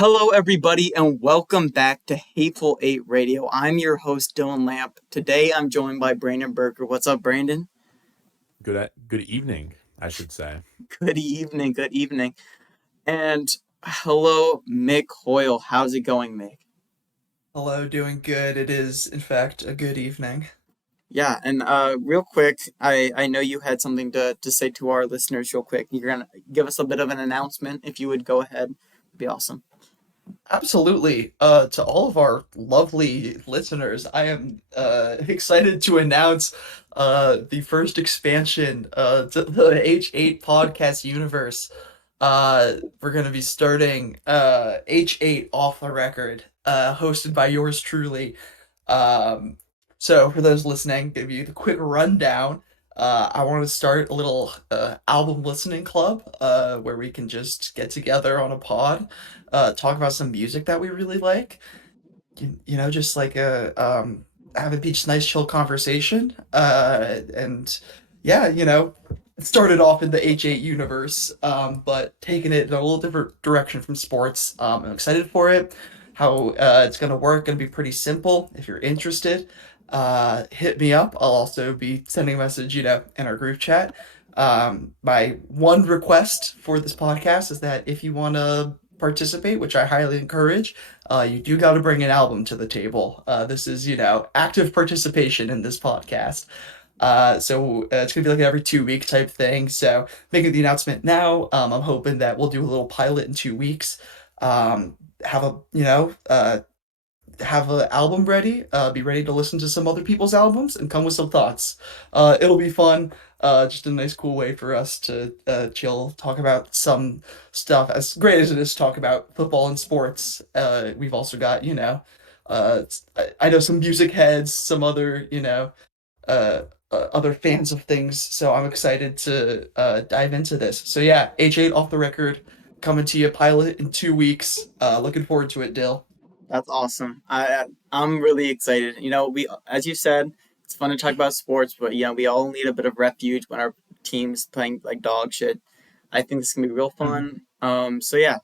Hello, everybody, and welcome back to Hateful Eight Radio. I'm your host, Dylan Lamp. Today, I'm joined by Brandon Berger. What's up, Brandon? Good evening, I should say. Good evening, good evening. And hello, Mick Hoyle. How's it going, Mick? Hello, doing good. It is, in fact, a good evening. Yeah, and real quick, I know you had something to say to our listeners real quick. You're going to give us a bit of an announcement. If you would go ahead, it'd be awesome. Absolutely. To all of our lovely listeners, I am excited to announce the first expansion to the H8 podcast universe. We're going to be starting H8 Off the Record, hosted by yours truly. Um, so for those listening, give you the quick rundown. I want to start a little album listening club where we can just get together on a pod, talk about some music that we really like. Just like have it be just nice chill conversation. And yeah, it started off in the H8 universe, but taking it in a little different direction from sports. I'm excited for it. How it's gonna work, gonna be pretty simple. If you're interested, hit me up. I'll also be sending a message, in our group chat. My one request for this podcast is that if you want to participate, which I highly encourage, you do got to bring an album to the table. This is, active participation in this podcast. So it's gonna be like an every 2 week type thing. So making the announcement now. I'm hoping that we'll do a little pilot in 2 weeks. Have a have an album ready. Be ready to listen to some other people's albums and come with some thoughts. It'll be fun. Just a nice, cool way for us to chill, talk about some stuff. As great as it is to talk about football and sports, we've also got, I know some music heads, some other, other fans of things. So I'm excited to dive into this. So yeah, H8 Off the Record coming to you pilot in 2 weeks. Looking forward to it, Dill. That's awesome. I'm really excited. We, as you said, it's fun to talk about sports, but we all need a bit of refuge when our team's playing like dog shit. I think this is gonna be real Mhm. fun. So yeah,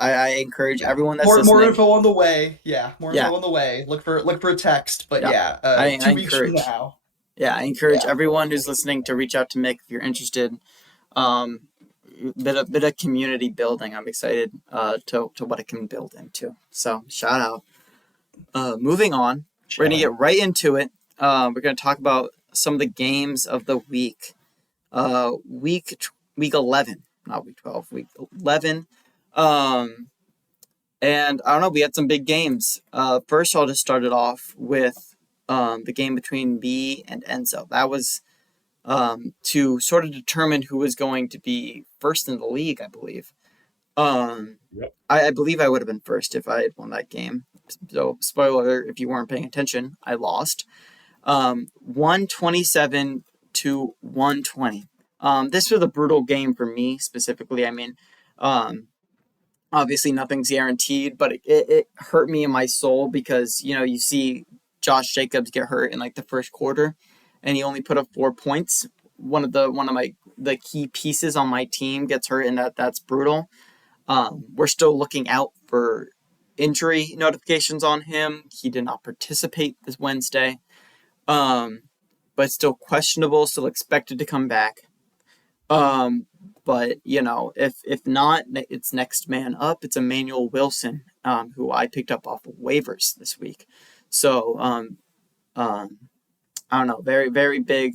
I encourage Yeah. everyone that's More listening. info on the way. Yeah, more Yeah, info on the way. Look for a text. But yeah, yeah, I 2 weeks from encourage. now. Yeah, I encourage Yeah. everyone who's listening to reach out to Mick if you're interested. Um, bit of community building. I'm excited to what it can build into. So shout out. Moving on, we're Shout gonna get out. right into it. We're gonna talk about some of the games of the week. Week 11, not week 12, week 11. Um, and I don't know, we had some big games. First, I'll just start it off with the game between me and Enzo. That was to sort of determine who was going to be first in the league, I believe. Um, Yep. I believe I would have been first if I had won that game. So, spoiler, if you weren't paying attention, I lost. 127 to 120. This was a brutal game for me specifically. I mean, um, obviously nothing's guaranteed, but it hurt me in my soul because, you see Josh Jacobs get hurt in like the first quarter and he only put up 4 points. One of the key pieces on my team gets hurt and that's brutal. We're still looking out for injury notifications on him. He did not participate this Wednesday, um, but still questionable, still expected to come back. Um, but if not, it's next man up. It's Emmanuel Wilson, who I picked up off of waivers this week. So um, I don't know, very very big.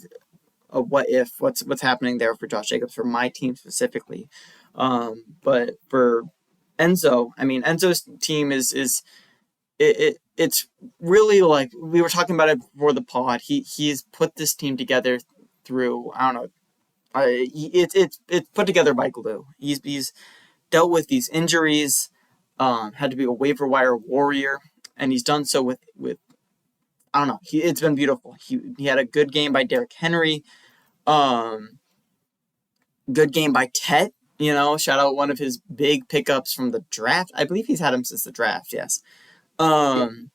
What if? What's happening there for Josh Jacobs for my team specifically? But for Enzo, I mean Enzo's team is it's really like we were talking about it before the pod. He's put this team together through I don't know. It's put together by glue. He's dealt with these injuries, had to be a waiver wire warrior, and he's done so with I don't know. It's been beautiful. He had a good game by Derrick Henry. Um, Good game by Tet. Shout out one of his big pickups from the draft. I believe he's had him since the draft. Yes. Yep. Um,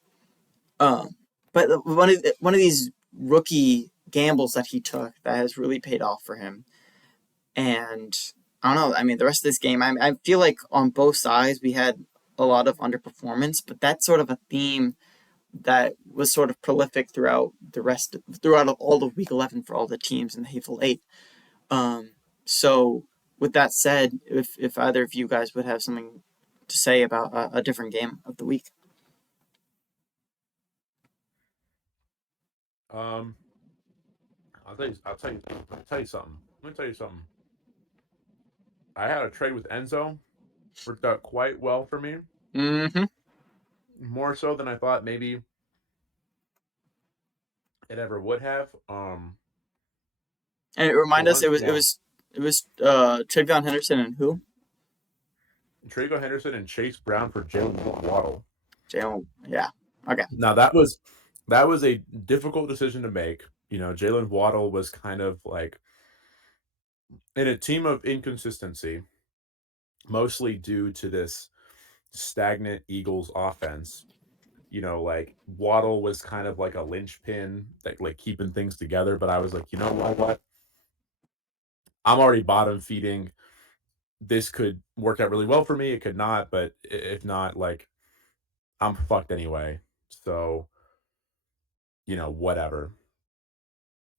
um, but one of these rookie gambles that he took that has really paid off for him, and I don't know. I mean, the rest of this game, I feel like on both sides we had a lot of underperformance, but that's sort of a theme that was sort of prolific throughout all of Week 11 for all the teams in the Hateful Eight. Um, so with that said, if either of you guys would have something to say about a different game of the week. Um, I'll tell you something. Let me tell you something. I had a trade with Enzo, worked out quite well for me, Mm-hmm. more so than I thought maybe it ever would have. And it For remind us, once, it was Travion Henderson and who? Trigo Henderson and Chase Brown for Jalen Waddle. Jalen. Yeah. Okay. Now that was a difficult decision to make. Jalen Waddle was kind of like in a team of inconsistency, mostly due to this stagnant Eagles offense. Like Waddle was kind of like a linchpin that like keeping things together. But I was like, you know what? I'm already bottom feeding. This could work out really well for me. It could not, but if not, like I'm fucked anyway. So, whatever.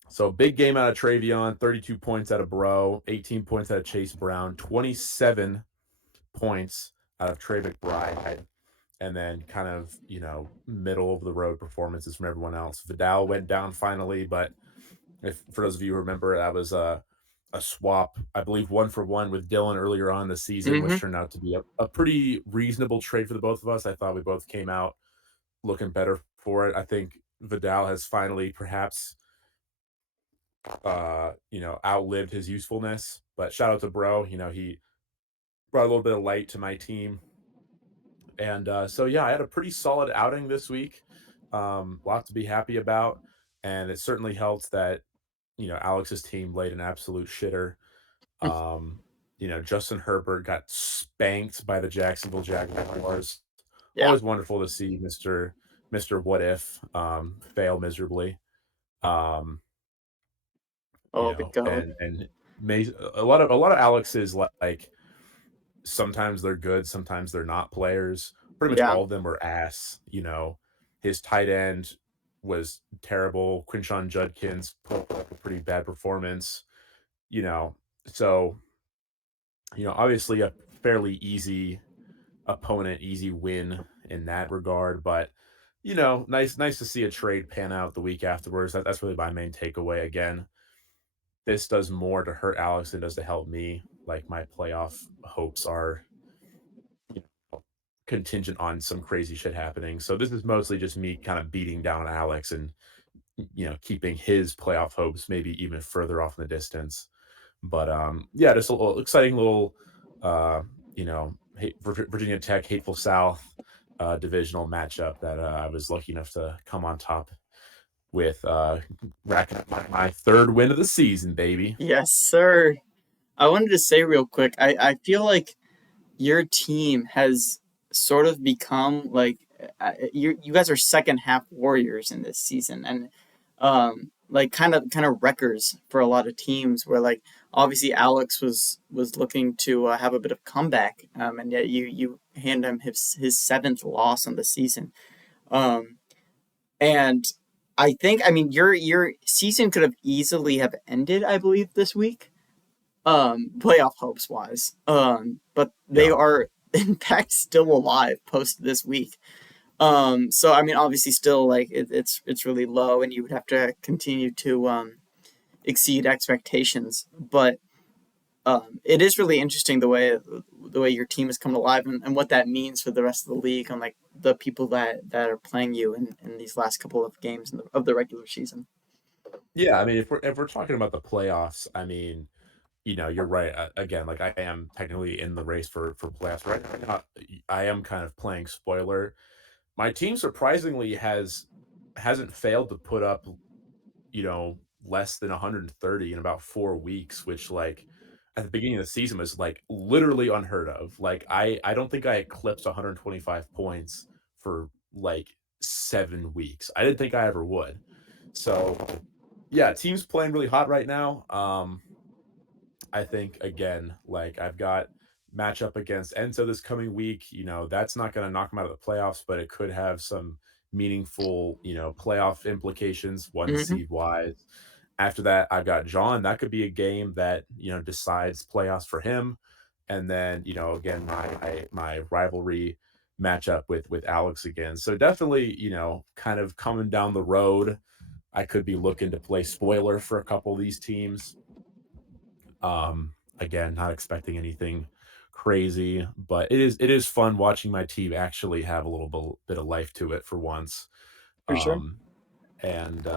So big game out of Travion, 32 points out of Bro, 18 points out of Chase Brown, 27 points out of Trey McBride, and then kind of, middle of the road performances from everyone else. Vidal went down finally, but if for those of you who remember, that was a swap, I believe 1-for-1 with Dylan earlier on in the season, Mm-hmm. which turned out to be a pretty reasonable trade for the both of us. I thought we both came out looking better for it. I think Vidal has finally perhaps outlived his usefulness. But shout out to Bro. He brought a little bit of light to my team. And so yeah, I had a pretty solid outing this week. Lot to be happy about. And it certainly helped that, Alex's team laid an absolute shitter. Um, Justin Herbert got spanked by the Jacksonville Jaguars. Yeah. Always wonderful to see Mr. What If fail miserably. Um, Oh, the goat. and a lot of Alex's like sometimes they're good, sometimes they're not players. Pretty much Yeah. all of them were ass. His tight end was terrible. Quinshawn Judkins put up a pretty bad performance. You know, so obviously a fairly easy opponent, easy win in that regard. But nice to see a trade pan out the week afterwards. That's really my main takeaway. Again, this does more to hurt Alex than it does to help me. Like my playoff hopes are contingent on some crazy shit happening. So this is mostly just me kind of beating down Alex and keeping his playoff hopes maybe even further off in the distance. But yeah, just a little exciting little Virginia Tech Hateful South divisional matchup that I was lucky enough to come on top with racking up my third win of the season, baby. Yes, sir. I wanted to say real quick, I feel like your team has sort of become like you guys are second half warriors in this season, and like kind of wreckers for a lot of teams. Where like obviously Alex was looking to have a bit of comeback, and yet you hand him his seventh loss on the season, um, and I mean your season could have easily have ended, I believe, this week, playoff hopes wise. But they Yeah. are in fact still alive post this week. So I mean, obviously, still like it's really low, and you would have to continue to exceed expectations. But it is really interesting the way your team has come alive, and what that means for the rest of the league, and like the people that are playing you in these last couple of games of the regular season. Yeah, I mean, if we're talking about the playoffs, I mean, you're right. Again, like I am technically in the race for playoffs right now. I am kind of playing spoiler. My team surprisingly hasn't failed to put up, you know, less than 130 in about 4 weeks, which like at the beginning of the season was like literally unheard of. Like I don't think I eclipsed 125 points for like 7 weeks. I didn't think I ever would. So yeah, team's playing really hot right now. I think again, like I've got matchup against Enzo this coming week. That's not going to knock him out of the playoffs, but it could have some meaningful, playoff implications, one Hmm. seed wise. After that, I've got John. That could be a game that decides playoffs for him. And then again my rivalry matchup with Alex again. So definitely kind of coming down the road. I could be looking to play spoiler for a couple of these teams. Again, not expecting anything crazy, but it is fun watching my team actually have a little bit of life to it for once. For sure. Um, and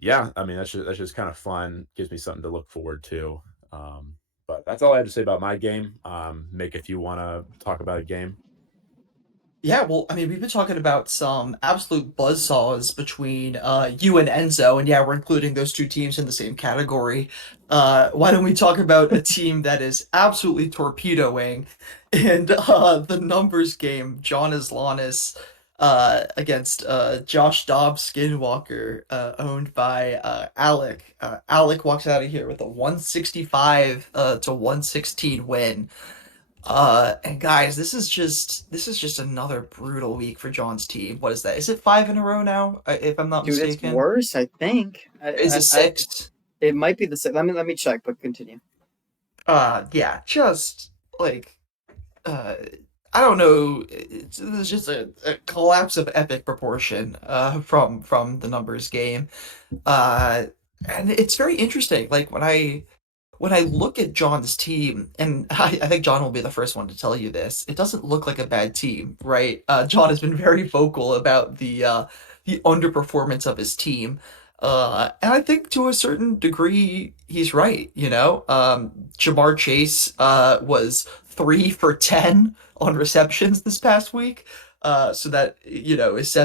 yeah, I mean that's just kind of fun. Gives me something to look forward to. But that's all I have to say about my game. Mick, if you want to talk about a game. Yeah, well, I mean, we've been talking about some absolute buzzsaws between you and Enzo, and yeah, we're including those two teams in the same category. Why don't we talk about a team that is absolutely torpedoing and the numbers game, John Islanis against Josh Dobbs Skinwalker, owned by Alec. Alec walks out of here with a 165 to 116 win. And guys, this is just another brutal week for John's team. What is that? Is it 5 in a row now, if I'm not Dude, it's mistaken? worse. I think. Is it six? It might be the same. Let me check, but continue. Yeah, just like uh, I don't know. It's just a collapse of epic proportion from the numbers game. Uh, and it's very interesting. Like when I look at John's team, and I think John will be the first one to tell you this, it doesn't look like a bad team, right? John has been very vocal about the underperformance of his team. And I think to a certain degree, he's right, you know? Jamar Chase was 3 for 10 on receptions this past week. So that, is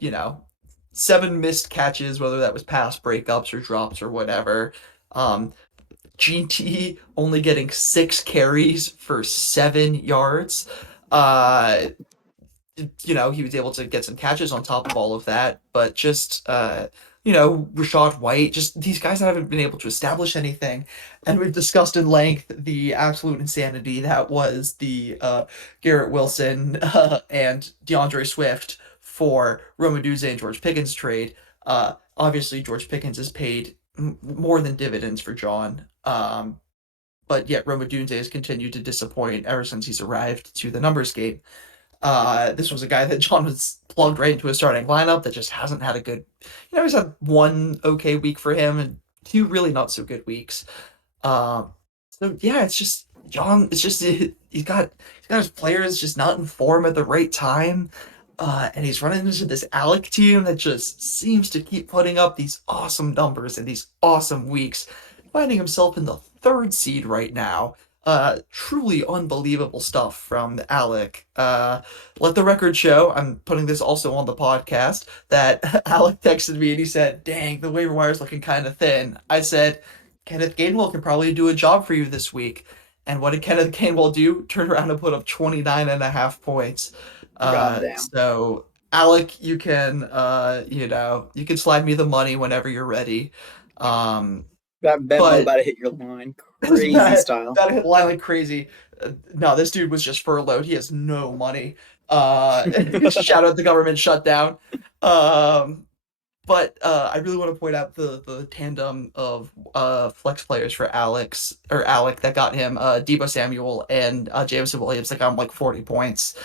you know, seven missed catches, whether that was pass breakups or drops or whatever. Um, GT only getting 6 carries for 7 yards. Uh, he was able to get some catches on top of all of that, but just Rashad White, just these guys that haven't been able to establish anything. And we've discussed in length the absolute insanity that was the Garrett Wilson and DeAndre Swift for Rome Odunze and George Pickens trade. Obviously, George Pickens has paid more than dividends for John. But yet Rome Odunze has continued to disappoint ever since he's arrived to the numbers game. This was a guy that John was plugged right into a starting lineup that just hasn't had a good, he's had one okay week for him and two really not so good weeks. Um, so yeah, it's just John. It's just he's got his players just not in form at the right time, and he's running into this Alec team that just seems to keep putting up these awesome numbers and these awesome weeks, finding himself in the third seed right now. Truly unbelievable stuff from Alec. Let the record show, I'm putting this also on the podcast, that Alec texted me and he said, "Dang, the waiver wire's looking kind of thin." I said, "Kenneth Gainwell can probably do a job for you this week." And what did Kenneth Gainwell do? Turn around and put up 29 and a half points. Goddamn. So Alec, you can slide me the money whenever you're ready. Um, That Venmo but about to hit your line, crazy that style. that hit line like crazy. No, this dude was just furloughed. He has no money. Shout out the government shutdown. Um, but I really want to point out the tandem of flex players for Alec that got him Debo Samuel and Jameson Williams that got him like 40 points.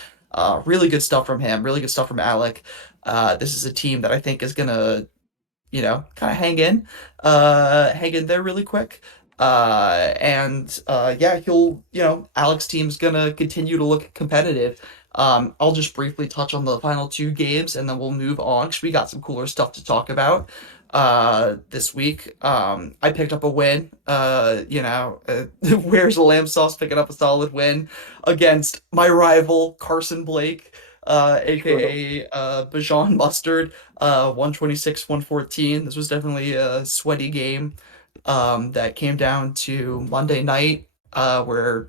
Really good stuff from him. Really good stuff from Alec. This is a team that I think is gonna kind of hang in there really quick. And yeah, Alex team's gonna continue to look competitive. I'll just briefly touch on the final two games and then we'll move on because we got some cooler stuff to talk about this week. I picked up a win. Where's the lamb sauce picking up a solid win against my rival Carson Blake, True. aka Bajan Mustard. 126, 114. This was definitely a sweaty game that came down to Monday night, where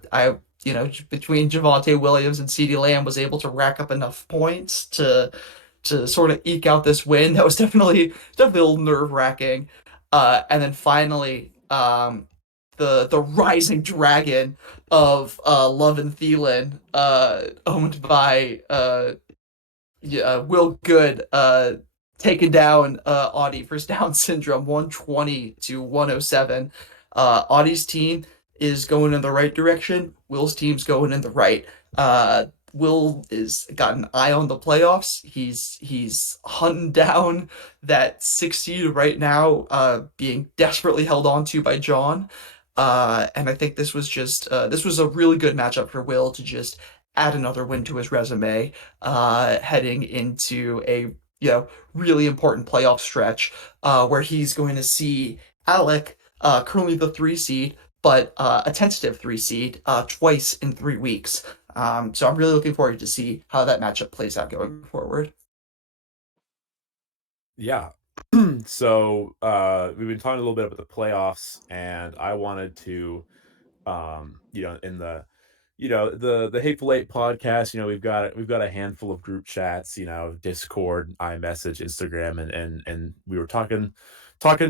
between Javonte Williams and CeeDee Lamb was able to rack up enough points to sort of eke out this win. That was definitely a little nerve wracking. And then finally, the rising dragon of Love and Thielen, owned by Will Good, taken down Audi for Down syndrome, 120-107. Audi's team is going in the right direction. Will's team's going in the right. Will is got an eye on the playoffs. He's hunting down that 6 seed right now, being desperately held on to by John. And I think this was a really good matchup for Will to just add another win to his resume, heading into a really important playoff stretch, where he's going to see Alec, currently the 3 seed, but a tentative 3 seed, twice in 3 weeks. So I'm really looking forward to see how that matchup plays out going forward. Yeah. So we've been talking a little bit about the playoffs, and I wanted to, in the the Hateful Eight podcast, we've got a handful of group chats, Discord, iMessage, Instagram, and we were talking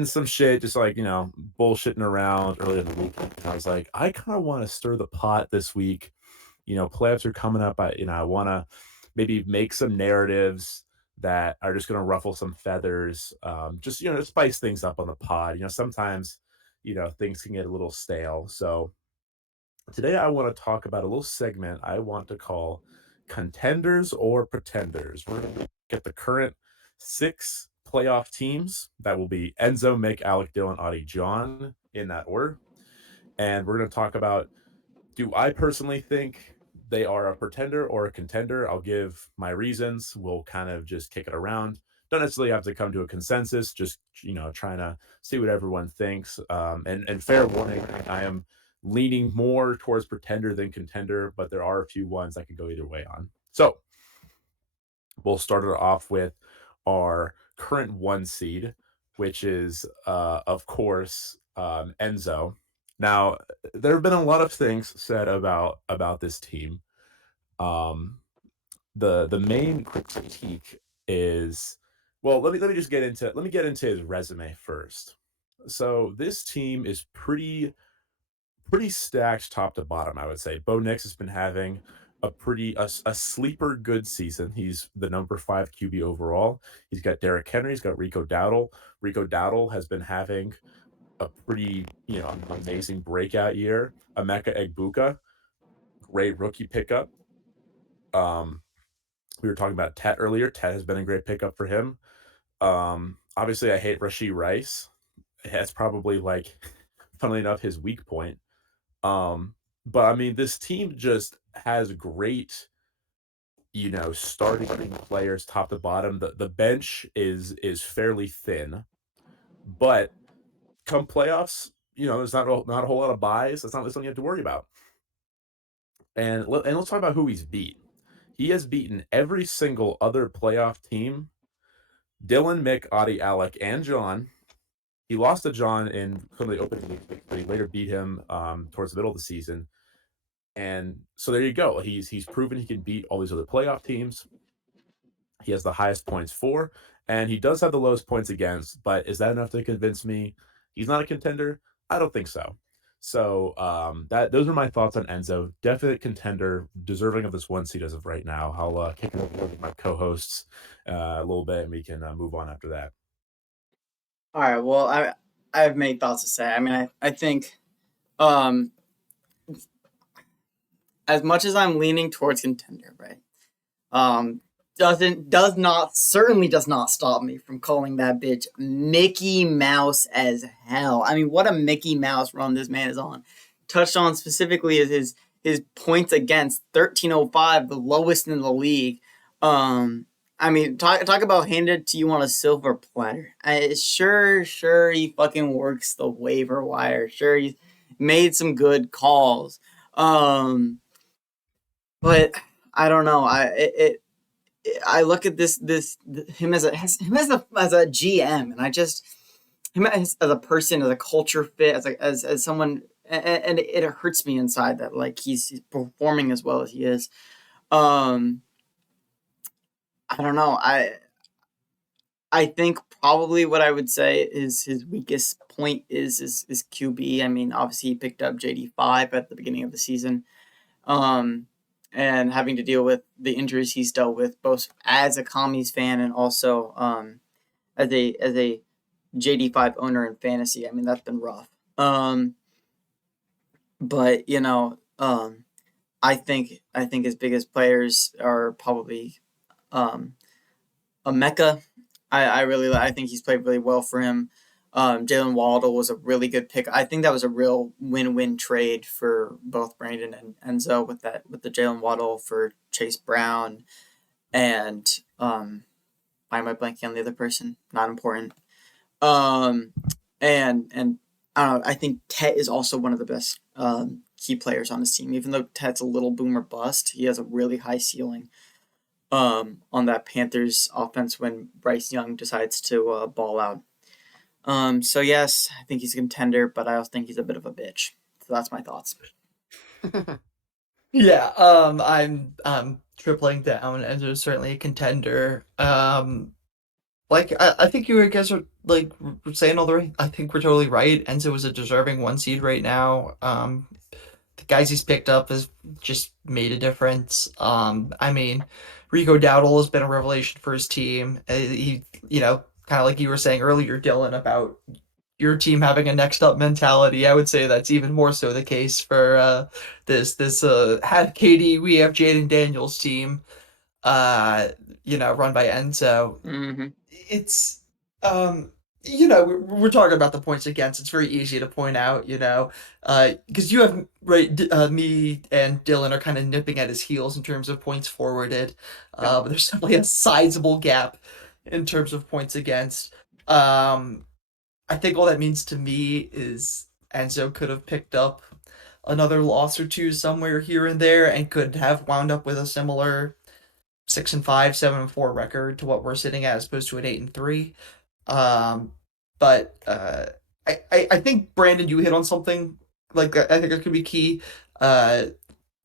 some shit, just like bullshitting around earlier in the week. And I was like, I kind of want to stir the pot this week. Playoffs are coming up. I want to maybe make some narratives that are just going to ruffle some feathers, just spice things up on the pod. Sometimes things can get a little stale. So today I want to talk about a little segment I want to call Contenders or Pretenders. We're going to get the current 6 playoff teams. That will be Enzo, Mick, Alec, Dylan, Audie, John, in that order. And we're going to talk about, do I personally think they are a pretender or a contender? I'll give my reasons. We'll kind of just kick it around. Don't necessarily have to come to a consensus, just trying to see what everyone thinks. And fair warning, I am leaning more towards pretender than contender, but there are a few ones I could go either way on. So we'll start it off with our current 1 seed, which is of course Enzo. Now, there have been a lot of things said about this team. The main critique is, well, let me just get into his resume first. So this team is pretty stacked top to bottom, I would say. Bo Nix has been having a sleeper good season. He's the number 5 QB overall. He's got Derrick Henry. He's got Rico Dowdle. Rico Dowdle has been having a pretty amazing breakout year. Emeka Egbuka, great rookie pickup. We were talking about Tet earlier. Tet has been a great pickup for him. Obviously, I hate Rashee Rice. That's probably, like, funnily enough, his weak point. But I mean, this team just has great, starting players top to bottom. The bench is fairly thin, but come playoffs, there's not a whole lot of buys. That's not something you have to worry about. And let's talk about who he's beat. He has beaten every single other playoff team: Dylan, Mick, Audie, Alec, and John. He lost to John in some of the opening weeks, but he later beat him towards the middle of the season. And so there you go. He's proven he can beat all these other playoff teams. He has the highest points for, and he does have the lowest points against. But is that enough to convince me he's not a contender? I don't think so. So those are my thoughts on Enzo. Definite contender, deserving of this 1 seed as of right now. I'll kick it over to my co-hosts a little bit, and we can move on after that. All right. Well, I have many thoughts to say. I mean, I think um, as much as I'm leaning towards contender, right? Certainly does not stop me from calling that bitch Mickey Mouse as hell. I mean, what a Mickey Mouse run this man is on. Touched on specifically is his points against 1305, the lowest in the league. I mean, talk about handed to you on a silver platter. Sure, he fucking works the waiver wire. Sure, he's made some good calls. But I don't know. I look at him as a GM, and I just him as a person, as a culture fit, as someone, and it hurts me inside that like he's performing as well as he is. I don't know. I think probably what I would say is his weakest point is QB. I mean, obviously he picked up JD5 at the beginning of the season, um, and having to deal with the injuries he's dealt with, both as a commies fan and also as a JD5 owner in fantasy. I mean, that's been rough. But I think his biggest players are probably um, a Mecca. I think he's played really well for him. Jalen Waddle was a really good pick. I think that was a real win-win trade for both Brandon and Enzo with the Jalen Waddle for Chase Brown and why am I blanking on the other person? Not important. Um, and I don't know. I think Tet is also one of the best key players on his team. Even though Tet's a little boomer bust, he has a really high ceiling on that Panthers offense when Bryce Young decides to ball out. So yes, I think he's a contender, but I also think he's a bit of a bitch. So that's my thoughts. Yeah, I'm tripling down, and there's certainly a contender. Like I think you guys are like saying all the right. I think we're totally right. Enzo is a deserving one seed right now. The guys he's picked up has just made a difference. I mean, Rico Dowdle has been a revelation for his team. He, kind of like you were saying earlier, Dylan, about your team having a next up mentality. I would say that's even more so the case for this had KD, we have Jaden Daniels team, uh, run by Enzo. Mm-hmm. It's we're talking about the points against. It's very easy to point out, because you have me and Dylan are kind of nipping at his heels in terms of points forwarded, Yeah. but there's definitely a sizable gap in terms of points against. um I think all that means to me is Enzo could have picked up another loss or two somewhere here and there and could have wound up with a similar 6-5, 7-4 record to what we're sitting at, as opposed to an 8-3. Um, but I think Brandon, you hit on something like I think it could be key. Uh,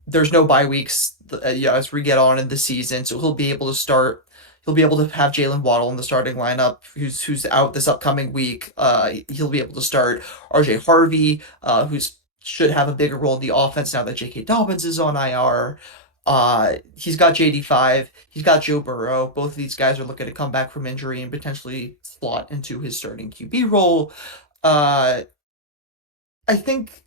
there's no bye weeks, as we get on in the season, so he'll be able to start. He'll be able to have Jalen Waddle in the starting lineup, who's out this upcoming week. He'll be able to start R.J. Harvey, who's should have a bigger role in the offense now that J.K. Dobbins is on IR. He's got JD5. He's got Joe Burrow. Both of these guys are looking to come back from injury and potentially slot into his starting QB role. Uh, I think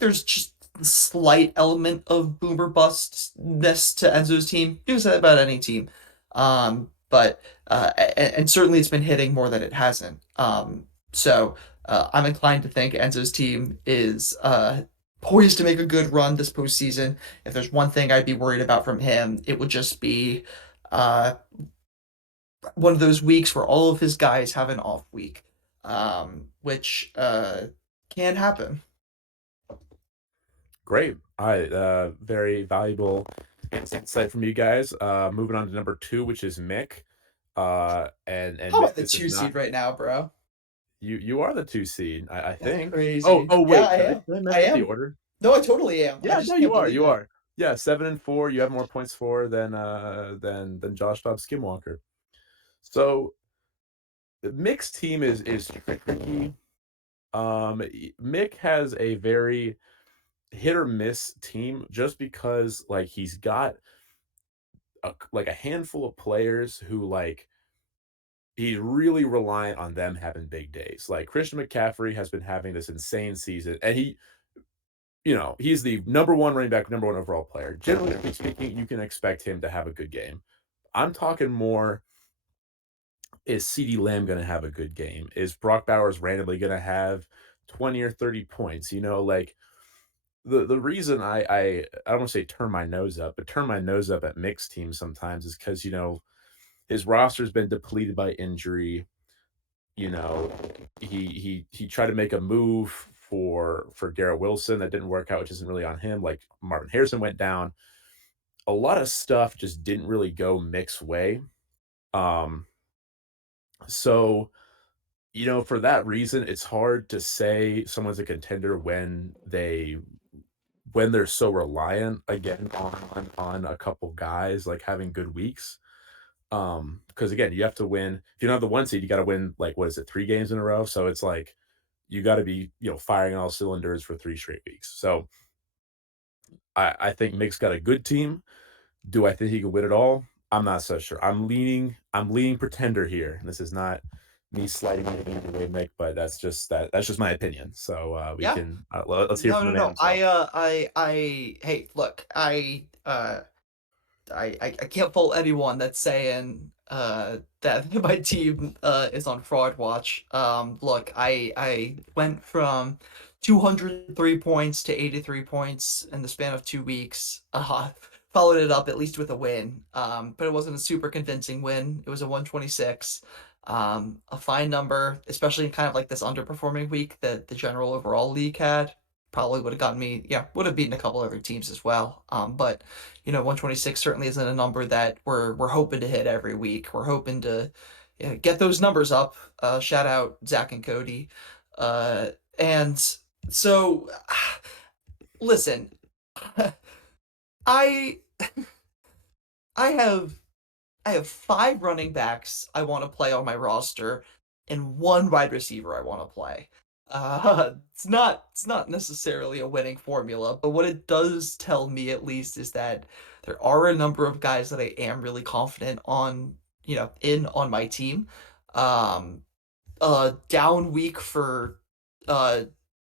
there's just a slight element of boomer bustness to Enzo's team. Do that about any team, but and certainly it's been hitting more than it hasn't. So I'm inclined to think Enzo's team is poised to make a good run this postseason. If there's one thing I'd be worried about from him, it would just be uh, one of those weeks where all of his guys have an off week, which can happen. Great. All right. Very valuable insight from you guys. Moving on to number 2, which is Mick. And How Mick, about the this is two not seed right now, bro? you are the 2 seed, I That's think. Oh, crazy. oh Yeah, wait, I did I, am. did I I mess up the am. order? No, I totally am. I Yeah, no, just can't you are. believe You it. are. Yeah, 7-4. You have more points for than Josh Dobbs Skinwalker. So Mick's team is tricky. Mick has a very hit or miss team just because like he's got like a handful of players who like he's really reliant on them having big days. Like Christian McCaffrey has been having this insane season, and he's the number one running back, number one overall player. Generally speaking, you can expect him to have a good game. I'm talking more, is CeeDee Lamb going to have a good game? Is Brock Bowers randomly going to have 20 or 30 points? Like the reason I don't want to say turn my nose up, but turn my nose up at mixed teams sometimes is because his roster's been depleted by injury. You know, he tried to make a move for Garrett Wilson that didn't work out, which isn't really on him. Like Marvin Harrison went down. A lot of stuff just didn't really go Mick's way. Um, so for that reason, it's hard to say someone's a contender when they're so reliant again on a couple guys like having good weeks. Because again, you have to win. If you don't have the 1 seed, you got to win like what is it, 3 games in a row. So it's like you got to be firing on all cylinders for 3 straight weeks. So I think Mick's got a good team. Do I think he can win it all? I'm not so sure. I'm leaning pretender here. This is not me sliding it either way, Mick, but that's just my opinion. So we Yeah. can let's hear No, from no, the man no. himself. Hey, look, I can't fault anyone that's saying that my team is on fraud watch. Look, I went from 203 points to 83 points in the span of 2 weeks. Followed it up at least with a win. But it wasn't a super convincing win. It was a 126. A fine number, especially in kind of like this underperforming week that the general overall league had. Probably would have gotten me, yeah, would have beaten a couple other teams as well. But 126 certainly isn't a number that we're hoping to hit every week. We're hoping to get those numbers up. Shout out Zach and Cody. And so, listen, I I have I have 5 running backs I want to play on my roster, and 1 wide receiver I want to play. It's not necessarily a winning formula, but what it does tell me at least is that there are a number of guys that I am really confident on, in on my team. Um, Down week for uh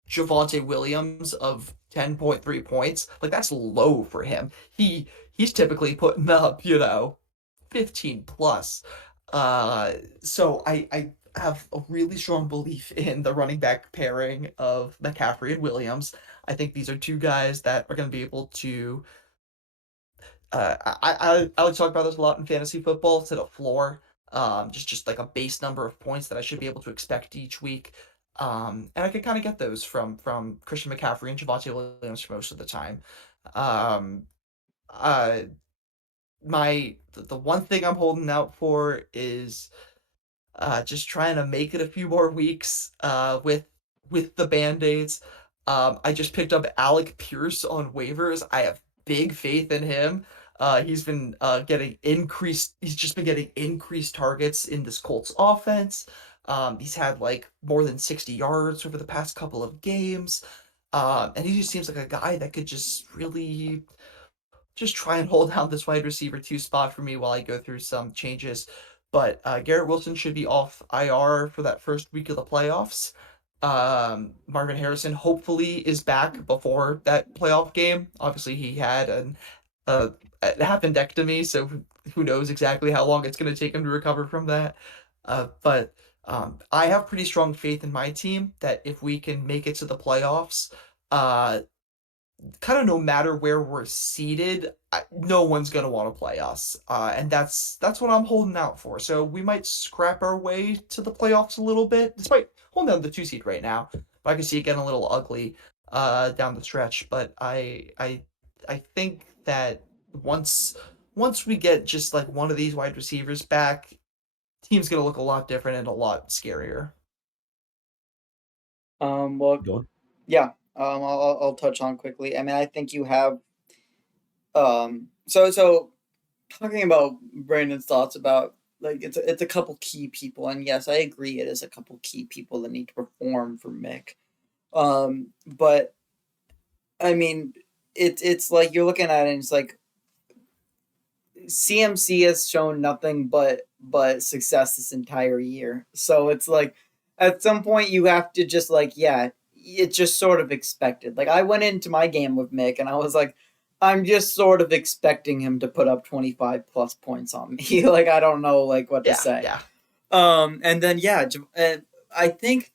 Javonte Williams of 10.3 points. Like that's low for him. He's typically putting up, 15 plus. So I have a really strong belief in the running back pairing of McCaffrey and Williams. I think these are 2 guys that are going to be able to. I would talk about this a lot in fantasy football. It's at a floor, just like a base number of points that I should be able to expect each week. And I could kind of get those from Christian McCaffrey and Javonte Williams for most of the time. Um, uh, the one thing I'm holding out for is just trying to make it a few more weeks with the band-aids. I just picked up Alec Pierce on waivers. I have big faith in him. He's been getting increased. He's just been getting increased targets in this Colts offense. He's had like more than 60 yards over the past couple of games. And he just seems like a guy that could just really just try and hold down this wide receiver 2 spot for me while I go through some changes. But Garrett Wilson should be off IR for that first week of the playoffs. Marvin Harrison hopefully is back before that playoff game. Obviously, he had a appendectomy, so who knows exactly how long it's going to take him to recover from that. But I have pretty strong faith in my team that if we can make it to the playoffs, uh, kind of no matter where we're seated, no one's gonna want to play us, and that's what I'm holding out for. So we might scrap our way to the playoffs a little bit, despite holding down the 2 seed right now. But I can see it getting a little ugly down the stretch. But I think that once once we get just like one of these wide receivers back, team's gonna look a lot different and a lot scarier. Well, Going. yeah. I'll touch on quickly. I mean, I think you have so talking about Brandon's thoughts about like it's a couple key people, and yes, I agree it is a couple key people that need to perform for Mick. But I mean, it's like you're looking at it, and it's like CMC has shown nothing but success this entire year. So it's like at some point you have to just like yeah, it's just sort of expected. Like I went into my game with Mick and I was like I'm just sort of expecting him to put up 25 plus points on me. Like I don't know like what to Yeah, say. yeah, And then yeah, I think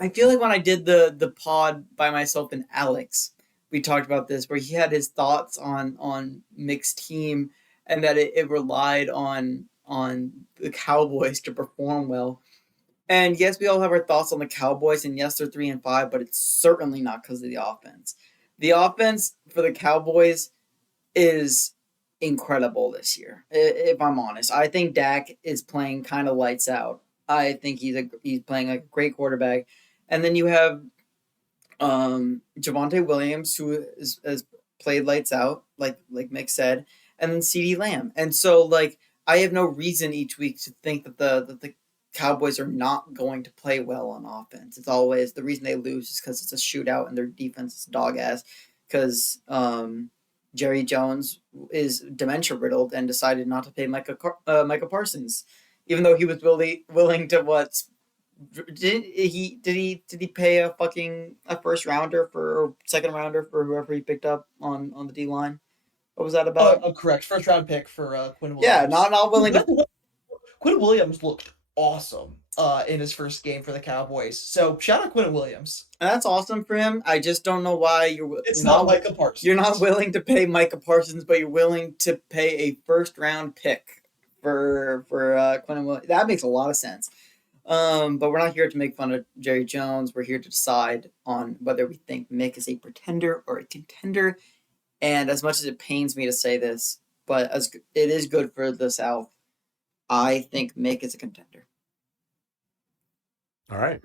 I feel like when I did the pod by myself and Alex, we talked about this where he had his thoughts on Mick's team and that it relied on the Cowboys to perform well. And yes, we all have our thoughts on the Cowboys, and yes, they're 3-5, but it's certainly not because of the offense. The offense for the Cowboys is incredible this year. If I'm honest, I think Dak is playing kind of lights out. I think he's playing a great quarterback, and then you have Javonte Williams who has played lights out, like Mick said, and then CeeDee Lamb. And so like I have no reason each week to think that the Cowboys are not going to play well on offense. It's always the reason they lose is because it's a shootout and their defense is dog ass. Because Jerry Jones is dementia riddled and decided not to pay Micah Parsons, even though he was willing to what did he pay a first rounder for or second rounder for whoever he picked up on the D line? What was that about? Correct. First round pick for Quinn Yeah, Williams. not Who, willing by to. the way, Quinn Williams looked awesome in his first game for the Cowboys. So shout out Quinn Williams. And that's awesome for him. I just don't know why you're It's not not Micah Parsons. you're not willing to pay Micah Parsons, but you're willing to pay a first round pick for Quinn Williams. That makes a lot of sense. But we're not here to make fun of Jerry Jones. We're here to decide on whether we think Mick is a pretender or a contender. And as much as it pains me to say this, but as it is good for the South, I think Mick is a contender. All right.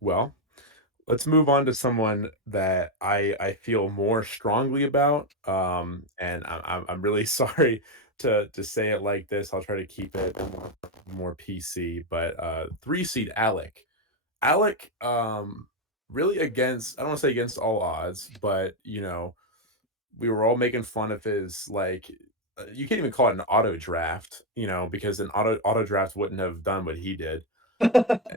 Well, let's move on to someone that I feel more strongly about. And I'm really sorry to say it like this. I'll try to keep it more PC. But 3 seed Alec. Alec, really against, I don't want to say against all odds, but we were all making fun of his like you can't even call it an auto draft, because an auto draft wouldn't have done what he did.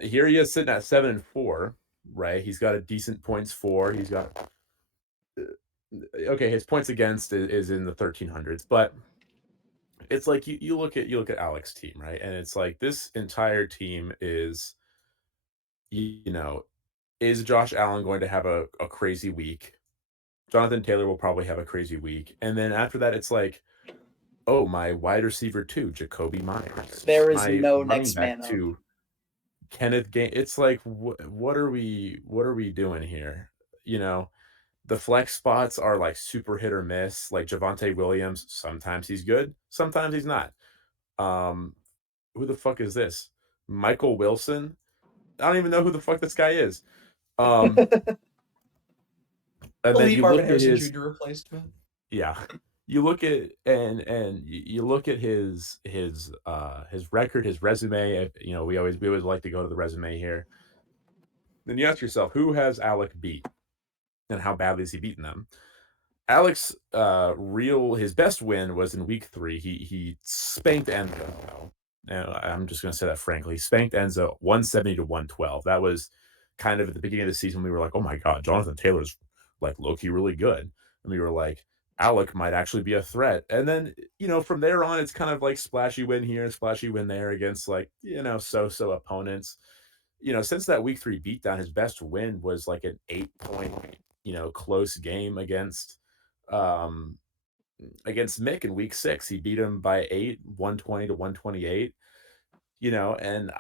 Here he is sitting at 7-4, right? He's got a decent points for. He's got okay, his points against is in the 1300s, but it's like you look at Alex's team, right? And it's like this entire team is you know, is Josh Allen going to have a crazy week? Jonathan Taylor will probably have a crazy week. And then after that, it's like, oh, my wide receiver two, Jacoby Myers. There is My no running next back man up. two, Kenneth Gain. It's like, what are we doing here? You know, the flex spots are like super hit or miss. Like Javonte Williams, sometimes he's good, sometimes he's not. Um, who the fuck is this? Michael Wilson. I don't even know who the fuck this guy is. Um, and then Believe you Marvin look at Harrison his Jr. replacement. yeah. You look at and you look at his record, his resume. We always like to go to the resume here. Then you ask yourself, who has Alec beat, and how badly has he beaten them? Alex, his best win was in week 3. He spanked Enzo. Now, I'm just going to say that frankly. He spanked Enzo 170 to 112. That was kind of at the beginning of the season. We were like, oh my god, Jonathan Taylor's like low-key really good, and we were like, Alec might actually be a threat. And then from there on, it's kind of like splashy win here, splashy win there against like so-so opponents. Since that week 3 beatdown, his best win was like an 8-point close game um against Mick in week 6. He beat him by 8, 120 to 128. And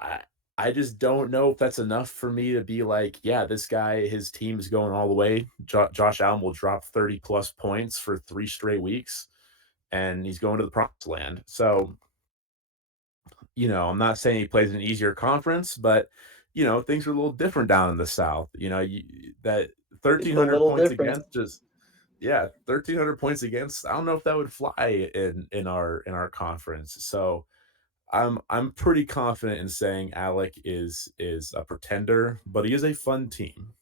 I just don't know if that's enough for me to be like, yeah, this guy, his team is going all the way. Josh Allen will drop 30 plus points for 3 straight weeks, and he's going to the promised land. So, I'm not saying he plays an easier conference, but things are a little different down in the South. That It's a 1,300 little points different. against just yeah, 1,300 points against. I don't know if that would fly in our conference. So I'm pretty confident in saying Alec is a pretender, but he is a fun team.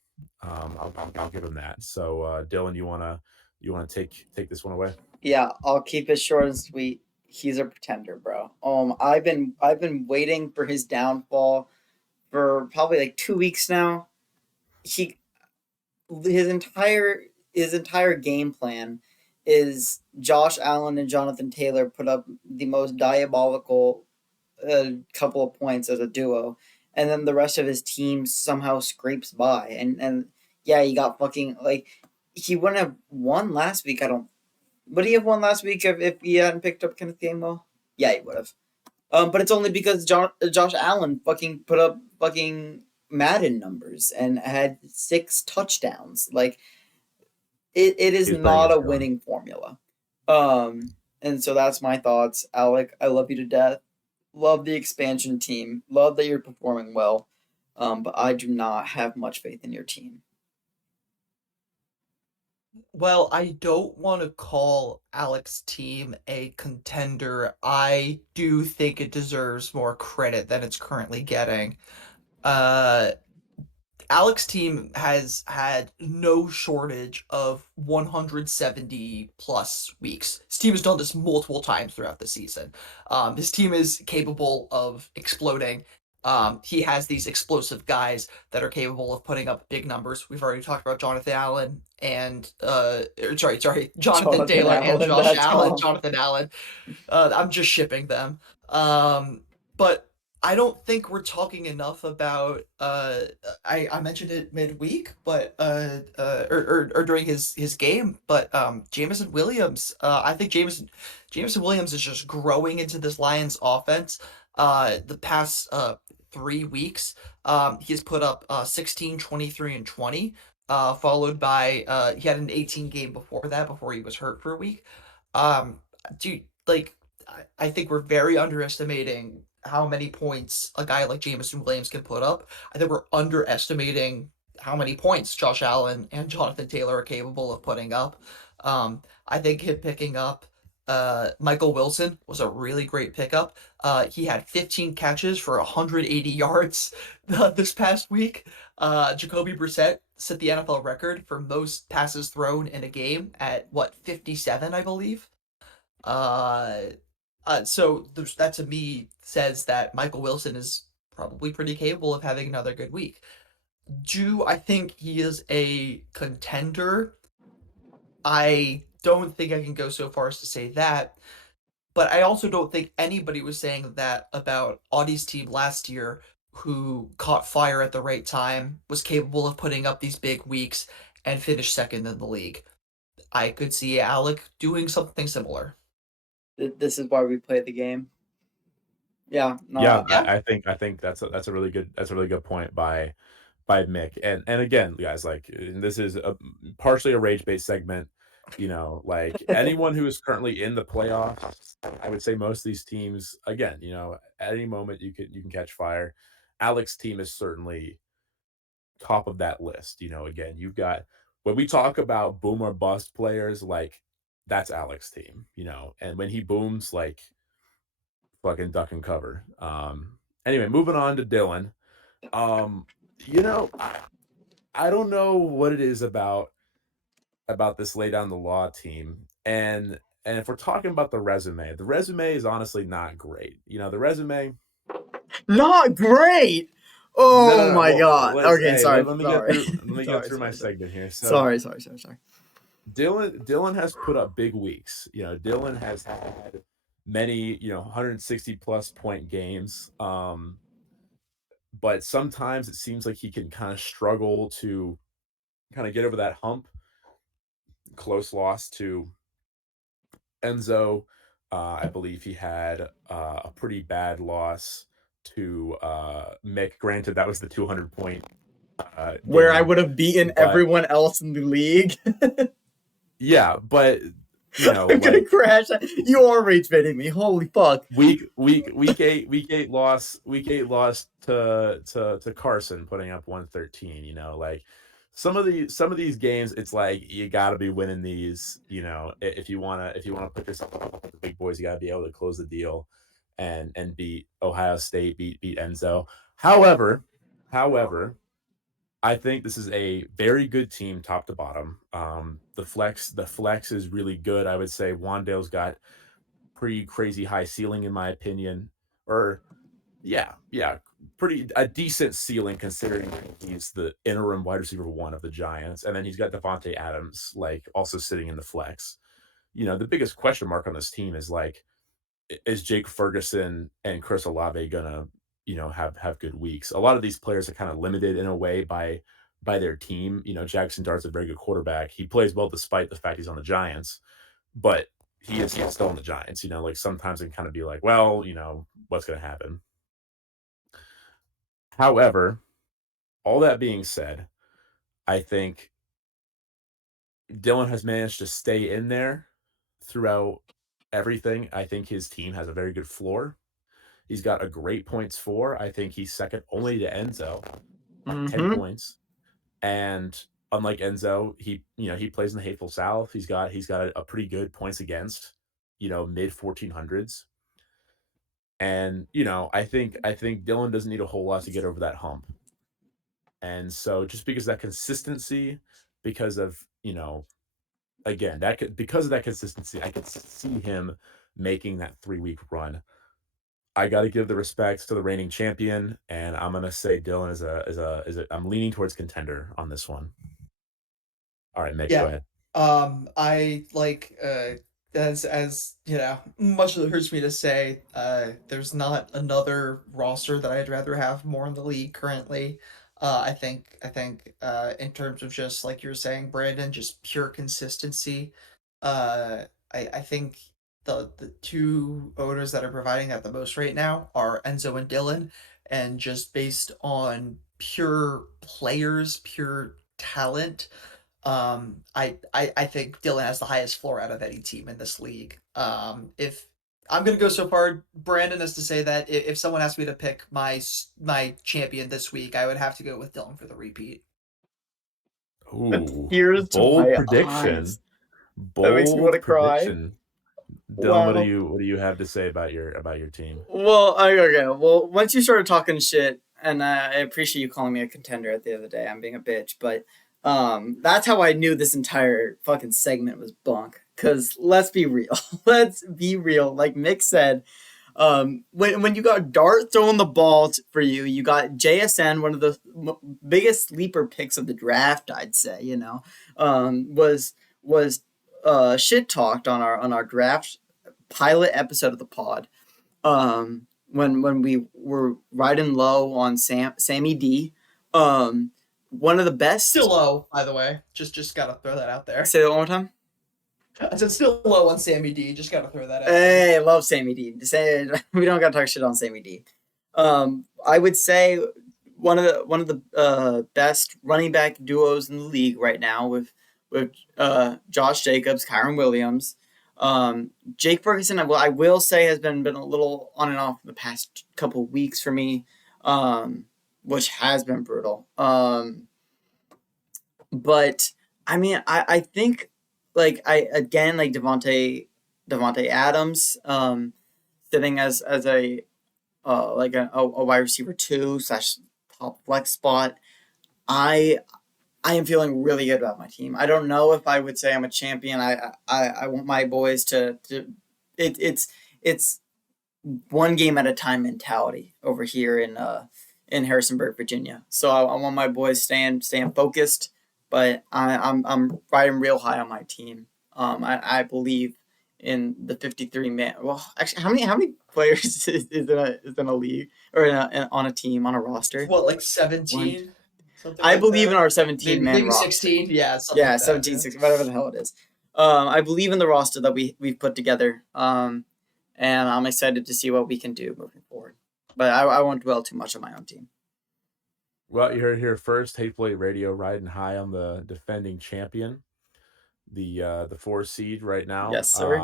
I'll give him that. So Dylan, you wanna take this one away? Yeah, I'll keep it short and sweet. He's a pretender, bro. I've been waiting for his downfall for probably like 2 weeks now. He his entire game plan is Josh Allen and Jonathan Taylor put up the most diabolical couple of points as a duo, and then the rest of his team somehow scrapes by. And yeah, he got fucking like he wouldn't have won last week. I don't. Would he have won last week if he hadn't picked up Kenneth Gainwell? Yeah, he would have. But it's only because Josh Allen fucking put up fucking Madden numbers and had 6 touchdowns. Like it is He's playing not a against Dylan. winning formula. And so that's my thoughts, Alec. I love you to death. Love the expansion team. Love that you're performing well. But I do not have much faith in your team. Well, I don't want to call Alex's team a contender. I do think it deserves more credit than it's currently getting. Uh, Alex's team has had no shortage of 170 plus weeks. His team has done this multiple times throughout the season. His team is capable of exploding. He has these explosive guys that are capable of putting up big numbers. We've already talked about Jonathan Allen and Jonathan Jonathan Taylor and Allen, Josh that's Allen. calm. Jonathan Allen. I'm just shipping them. But I don't think we're talking enough about I mentioned it midweek, but or during his game, but Jameson Williams, I think Jameson Williams is just growing into this Lions offense. The past 3 weeks, he has put up 16, 23, and 20. Followed by he had an 18 game before that before he was hurt for a week. Um, do like I think we're very underestimating how many points a guy like Jameson Williams can put up. I think we're underestimating how many points Josh Allen and Jonathan Taylor are capable of putting up. I think him picking up Michael Wilson was a really great pickup. He had 15 catches for 180 yards this past week. Jacoby Brissett set the NFL record for most passes thrown in a game at what 57, I believe. Uh, so that to me says that Michael Wilson is probably pretty capable of having another good week. Do I think he is a contender? I don't think I can go so far as to say that, but I also don't think anybody was saying that about Audie's team last year, who caught fire at the right time, was capable of putting up these big weeks, and finished second in the league. I could see Alec doing something similar. This is why we play the game. Yeah, Yeah, no, Yeah. I think that's a really good point by Mick. And again, guys, like this is partially a rage based segment. Like anyone who is currently in the playoffs, I would say most of these teams, again, at any moment you can catch fire. Alex's team is certainly top of that list. Again, you've got when we talk about boom or bust players, like that's Alex's team. And when he booms, like fucking duck and cover. Anyway, moving on to Dylan. Um, I don't know what it is about this lay down the law team. And if we're talking about the resume is honestly not great. The resume. not great. No, no, Oh no. my Well, god. Okay, hey, let, sorry, let me get sorry, through. Let me get sorry, through my sorry, sorry, segment here. So sorry, sorry, sorry, sorry. Dylan has put up big weeks. Dylan has had many 160 plus point games. But sometimes it seems like he can kind of struggle to kind of get over that hump. Close loss to Enzo. I believe he had a pretty bad loss to Mick. Granted, that was the 200 point Where I game, would have beaten but everyone else in the league. yeah, but I'm gonna like crash. You are rage baiting me. Holy fuck. week eight lost to Carson, putting up 113. Like some of these games, it's like you got to be winning these. If you wanna put yourself up with the big boys, you got to be able to close the deal and beat Ohio State, beat Enzo. However, I think this is a very good team, top to bottom. The flex is really good. I would say Wandale's got pretty crazy high ceiling in my opinion. Or yeah, pretty a decent ceiling considering he's the interim wide receiver one of the Giants, and then he's got Devontae Adams like also sitting in the flex. The biggest question mark on this team is like, is Jake Ferguson and Chris Olave gonna have good weeks? A lot of these players are kind of limited in a way by their team. Jackson Dart's a very good quarterback. He plays well despite the fact he's on the Giants, but he's still on the Giants. Like sometimes it can kind of be like, well, what's going to happen. However, all that being said, I think Dylan has managed to stay in there throughout everything. I think his team has a very good floor. He's got a great points for. I think he's second only to Enzo, 10 Mm-hmm. points. And unlike Enzo, he plays in the hateful South. He's got a pretty good points against, mid 1400s. And I think Dylan doesn't need a whole lot to get over that hump. And so just because of that consistency, because of, again, because of that consistency, I could see him making that 3-week run. I got to give the respects to the reigning champion, and I'm gonna say Dylan is a. I'm leaning towards contender on this one. All right, Mick, go Yeah. ahead. I like as you know, much as it hurts me to say, there's not another roster that I'd rather have more in the league currently. I think in terms of just like you were saying, Brandon, just pure consistency. I think the two owners that are providing that the most right now are Enzo and Dylan, and just based on pure players, pure talent. I think Dylan has the highest floor out of any team in this league. If I'm gonna go so far, Brandon, as to say that if someone asked me to pick my champion this week, I would have to go with Dylan for the repeat. The Ooh, tears to bold my prediction. eyes. That makes me want Bold to cry. prediction. Dylan, what do Wow. you have to say about your team? Well, okay. Well, once you started talking shit, and I appreciate you calling me a contender at the end of the day. I'm being a bitch, but that's how I knew this entire fucking segment was bunk. Cause let's be real. Let's be real. Like Mick said, when you got Dart throwing the ball for you, you got JSN, one of the biggest sleeper picks of the draft, I'd say. Was shit talked on our draft pilot episode of the pod. When we were riding low on Sammy D. One of the Still best. low, by the way. Just gotta throw that out there. Say that one more time. I said still low on Sammy D. Just gotta throw that out there. Hey, love Sammy D. Say we don't gotta talk shit on Sammy D. I would say one of the best running back duos in the league right now with Josh Jacobs, Kyron Williams. Jake Ferguson, I will say, has been a little on and off the past couple of weeks for me, which has been brutal. But I mean, I think like I again like Devonte Adams, sitting as a like a wide receiver two slash top flex spot. I I am feeling really good about my team. I don't know if I would say I'm a champion. I want my boys to it's one game at a time mentality over here in Harrisonburg, Virginia. So I want my boys staying focused, but I'm riding real high on my team. I believe in the 53 man. Well, actually, how many players is in a league or on a team on a roster? What, like One. 17? Something I like believe in that? our 17 Maybe man maybe roster. 16? Yeah, something Yeah, like that, 17, yeah. 16, whatever the hell it is. I believe in the roster that we've put together. And I'm excited to see what we can do moving forward. But I won't dwell too much on my own team. Well, you heard it here first. Hateful Eight Radio riding high on the defending champion, the 4 seed right now. Yes, sir.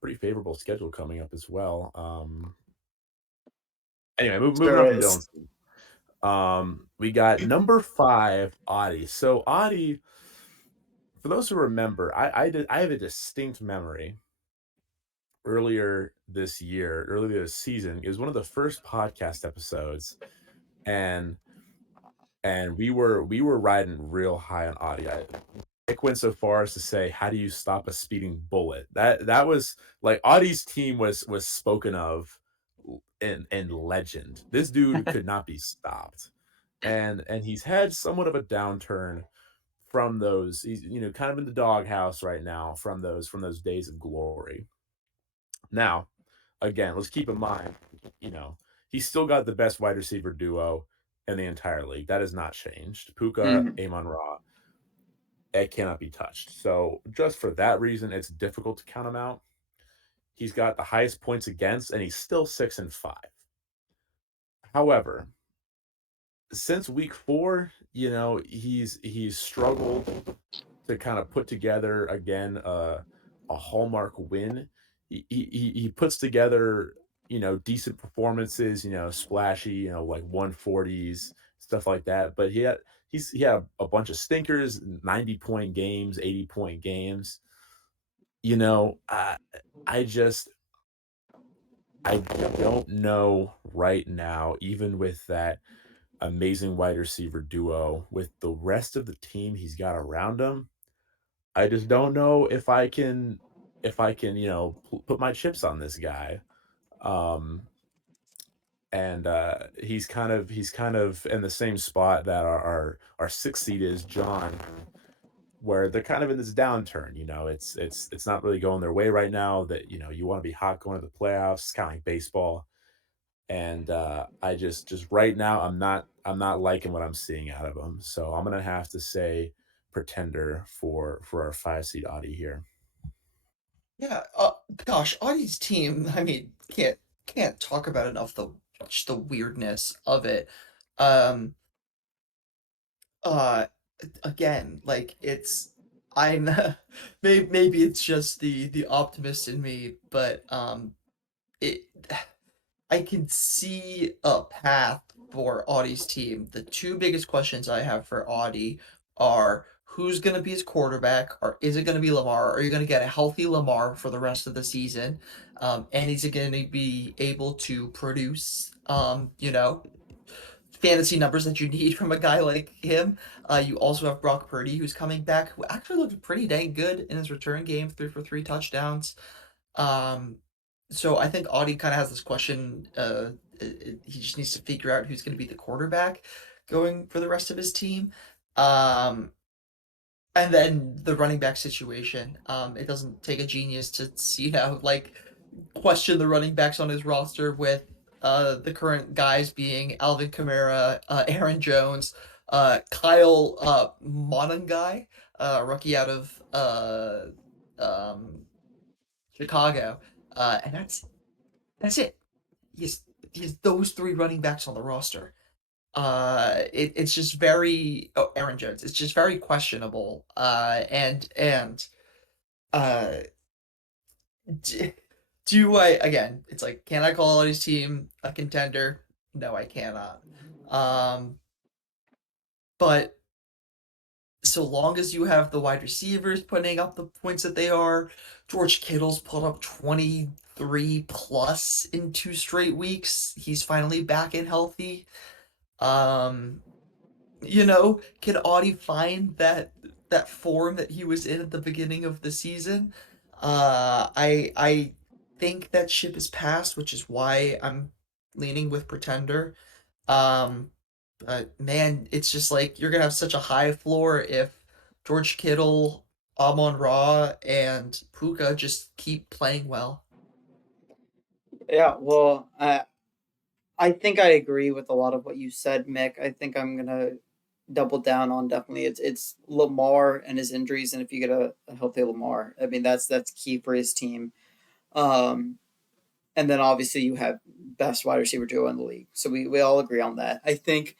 Pretty favorable schedule coming up as well. Anyway, moving on Sure from is. Dylan's team. We got number 5, Audie. So Audie, for those who remember, I have a distinct memory earlier this season. It was one of the first podcast episodes, and we were riding real high on Audie. Nick went so far as to say, "How do you stop a speeding bullet?" That was like Audie's team was spoken of in legend. This dude could not be stopped, and he's had somewhat of a downturn from those. He's kind of in the doghouse right now from those days of glory. Now, again, let's keep in mind, you know, he's still got the best wide receiver duo in the entire league. That has not changed. Puka, Mm-hmm. Amon Ra, it cannot be touched. So just for that reason, it's difficult to count him out. He's got the highest points against, and he's still 6-5. However, since week 4, he's struggled to kind of put together again a hallmark win. He puts together decent performances, splashy, like 140s, stuff like that. But he had a bunch of stinkers, 90-point games, 80-point games. You know, I just I don't know right now, even with that amazing wide receiver duo, with the rest of the team he's got around him. I just don't know if I can, put my chips on this guy. Um, and he's kind of in the same spot that our sixth seed is, John, where they're kind of in this downturn. It's not really going their way right now. That you want to be hot going to the playoffs, kind of like baseball. And I just right now I'm not liking what I'm seeing out of them. So I'm gonna have to say pretender for our 5 seed Audi here. Yeah, gosh, Audie's team, I mean, can't talk about enough just the weirdness of it. Um, uh, again, like I'm maybe it's just the optimist in me, but it I can see a path for Audie's team. The two biggest questions I have for Audie are who's going to be his quarterback, or is it going to be Lamar? Are you going to get a healthy Lamar for the rest of the season? And is it going to be able to produce, fantasy numbers that you need from a guy like him? You also have Brock Purdy, who's coming back, who actually looked pretty dang good in his return game, 3 for 3 touchdowns. Um, so I think Audie kind of has this question. He just needs to figure out who's going to be the quarterback going for the rest of his team. Um, and then the running back situation. It doesn't take a genius to like question the running backs on his roster with the current guys being Alvin Kamara, Aaron Jones, Kyle Monangai, rookie out of um, Chicago, and that's it. He's he's those three running backs on the roster. It's just very Aaron Jones. It's just very questionable. And uh, do, do I again? It's like, can I call his team a contender? No, I cannot. Um, but so long as you have the wide receivers putting up the points that they are, George Kittle's put up 23 plus in 2 straight weeks. He's finally back and healthy. Um, can Audie find that form that he was in at the beginning of the season? I think that ship is passed, which is why I'm leaning with Pretender. Um, but man, it's just like you're gonna have such a high floor if George Kittle, Amon Ra, and Puka just keep playing well. Yeah, well, I think I agree with a lot of what you said, Mick. I think I'm gonna double down on definitely it's Lamar and his injuries, and if you get a healthy Lamar, I mean that's key for his team. Um, and then obviously you have best wide receiver duo in the league, so we all agree on that. I think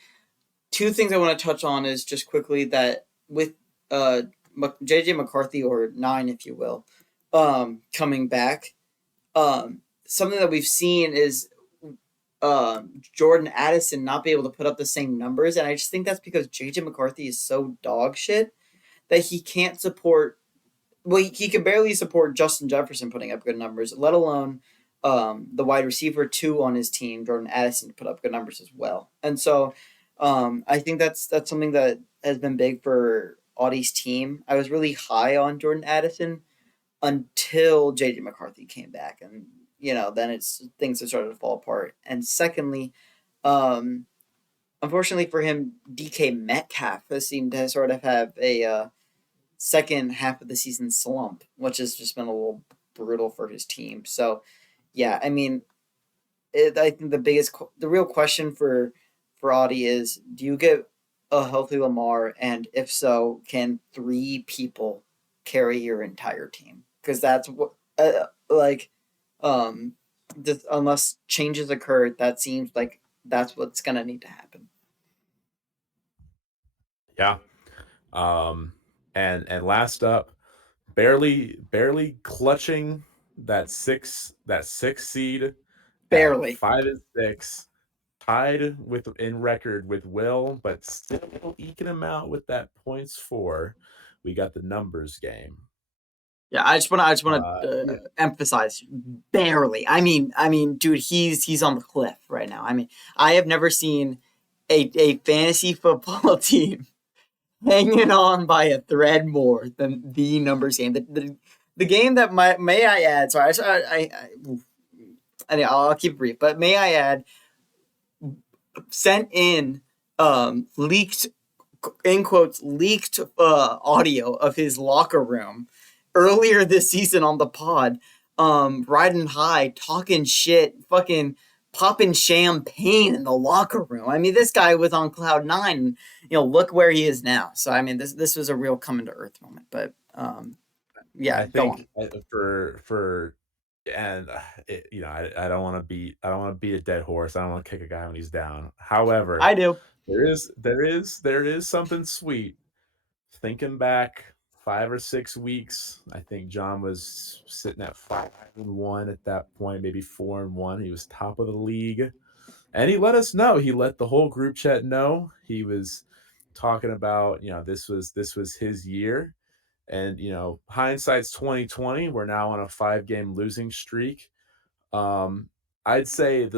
two things I want to touch on is just quickly that with uh JJ McCarthy, or nine if you will, coming back, something that we've seen is Jordan Addison not be able to put up the same numbers, and I just think that's because JJ McCarthy is so dog shit that he can't support. Well, he can barely support Justin Jefferson putting up good numbers, let alone the wide receiver two on his team, Jordan Addison, to put up good numbers as well. And so I think that's something that has been big for Audie's team. I was really high on Jordan Addison until JJ McCarthy came back, and then it's things have started to fall apart. And secondly, um, unfortunately for him, DK Metcalf has seemed to sort of have a second half of the season slump, which has just been a little brutal for his team. So, yeah, I mean, I think the real question for Audie is: do you get a healthy Lamar, and if so, can three people carry your entire team? Because that's what, like, um, unless changes occur, that seems like that's what's gonna need to happen. Yeah. Um, and last up, barely clutching that six seed at Barely. 5-6. tied with in record with Will, but still eking him out with that points for. We got the numbers game. Yeah, I just want Uh, to yeah, emphasize barely. I mean, dude, he's on the cliff right now. I mean, I have never seen a fantasy football team hanging on by a thread more than the numbers game. The game that may I add? Sorry, I'll keep it brief, but may I add? Sent in leaked in quotes leaked audio of his locker room earlier this season on the pod, riding high, talking shit, fucking popping champagne in the locker room. I mean, this guy was on cloud nine. Look where he is now. So I mean, this was a real coming to earth moment. But yeah, I go on. think for and I don't want to beat a dead horse. I don't want to kick a guy when he's down. However, I do. there is something sweet thinking back 5 or 6 weeks. I think John was sitting at 5-1 at that point, maybe 4-1. He was top of the league, and he let us know. He let the whole group chat know. He was talking about this was his year, and hindsight's 2020. We're now on a 5-game losing streak. I'd say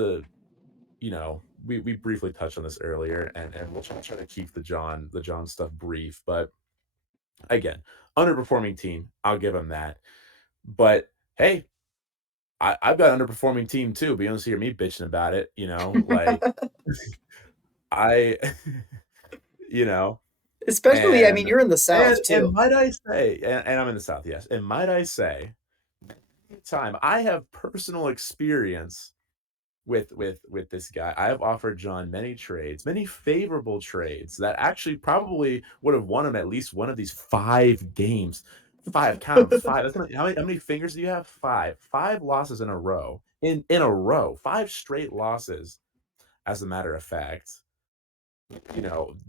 we briefly touched on this earlier, and we'll try to keep the John stuff brief, but again, underperforming team. I'll give him that. But hey, I've got an underperforming team too. But you don't hear me bitching about it. Like I, you know, Especially, I mean, and you're in the and South and too. might I say, and I'm in the South, yes, and might I say, time I have personal experience with this guy. I have offered John many trades, many favorable trades that actually probably would have won him at least one of these 5 games. Five, count them, five. How many fingers do you have? Five losses in a row. In a row. 5 straight losses, as a matter of fact.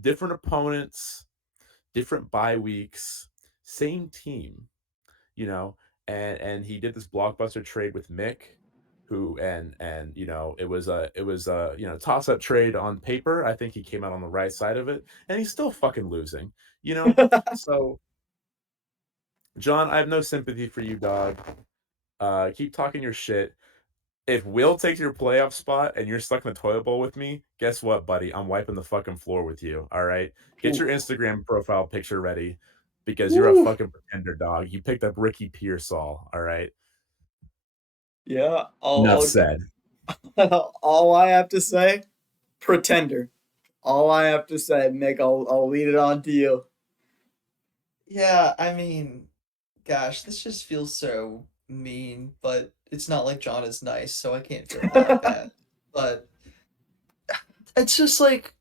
Different opponents, different bye weeks, same team you know, and he did this blockbuster trade with Mick, who and it was a toss up trade on paper. I think he came out on the right side of it, and he's still fucking losing. You know, so John, I have no sympathy for you, dog. Keep talking your shit. If Will takes your playoff spot and you're stuck in the toilet bowl with me, guess what, buddy? I'm wiping the fucking floor with you. All right. Get your Instagram profile picture ready because you're a Woo. fucking pretender, dog. You picked up Ricky Pearsall. All right. Yeah, Enough said. all I have to say, pretender. All I have to say, Mick, I'll lead it on to you. Yeah, I mean, gosh, this just feels so mean, but it's not like John is nice, so I can't feel that bad. But it's just like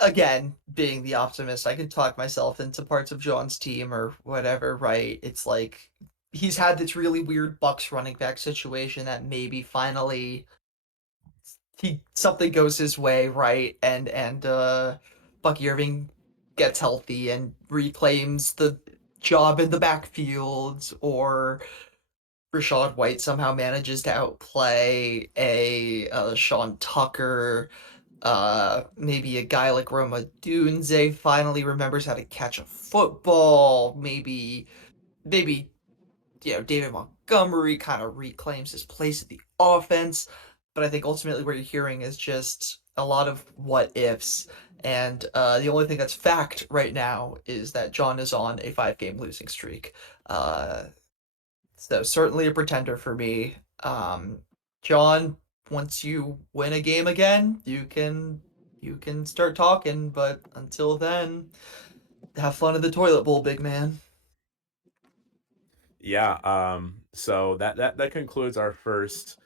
again, being the optimist, I can talk myself into parts of John's team or whatever, right? It's like he's had this really weird Bucks running back situation that maybe finally he something goes his way, right? And Bucky Irving gets healthy and reclaims the job in the backfield, or Rashad White somehow manages to outplay a Sean Tucker. Maybe a guy like Roma Dunze finally remembers how to catch a football. Maybe David Montgomery kind of reclaims his place at the offense. But I think ultimately what you're hearing is just a lot of what ifs. And the only thing that's fact right now is that John is on a 5 game losing streak. Uh, so certainly a pretender for me. John, once you win a game again, you can start talking, but until then, have fun in the toilet bowl, big man. Yeah. So that concludes our first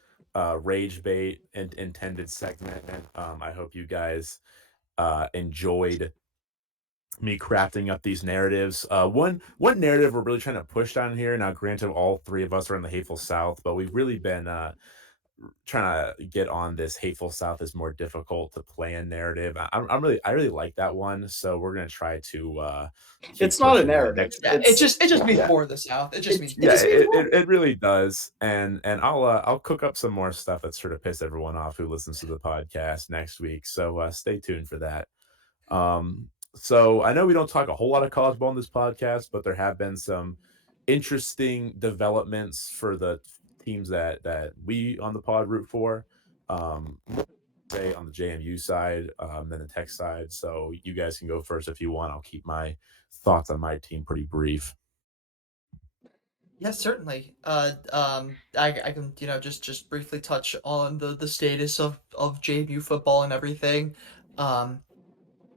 rage bait and intended segment. I hope you guys enjoyed me crafting up these narratives. One narrative we're really trying to push down here. Now, granted, all three of us are in the hateful South, but we've really been trying to get on this hateful South is more difficult to plan narrative. I really like that one, so we're gonna try to keep It's not a pushing that narrative. next Yeah, week. it just means Yeah, more of the South. It just means It yeah, more of just the means South. more. it really does, and I'll cook up some more stuff that's sort of piss everyone off who listens to the podcast next week. So stay tuned for that. So I know we don't talk a whole lot of college ball in this podcast, but there have been some interesting developments for the teams that we on the pod root for. More say on the JMU side than the Tech side. So you guys can go first if you want. I'll keep my thoughts on my team pretty brief. Yes, certainly. I can, you know, just briefly touch on the status of JMU football and everything. Um,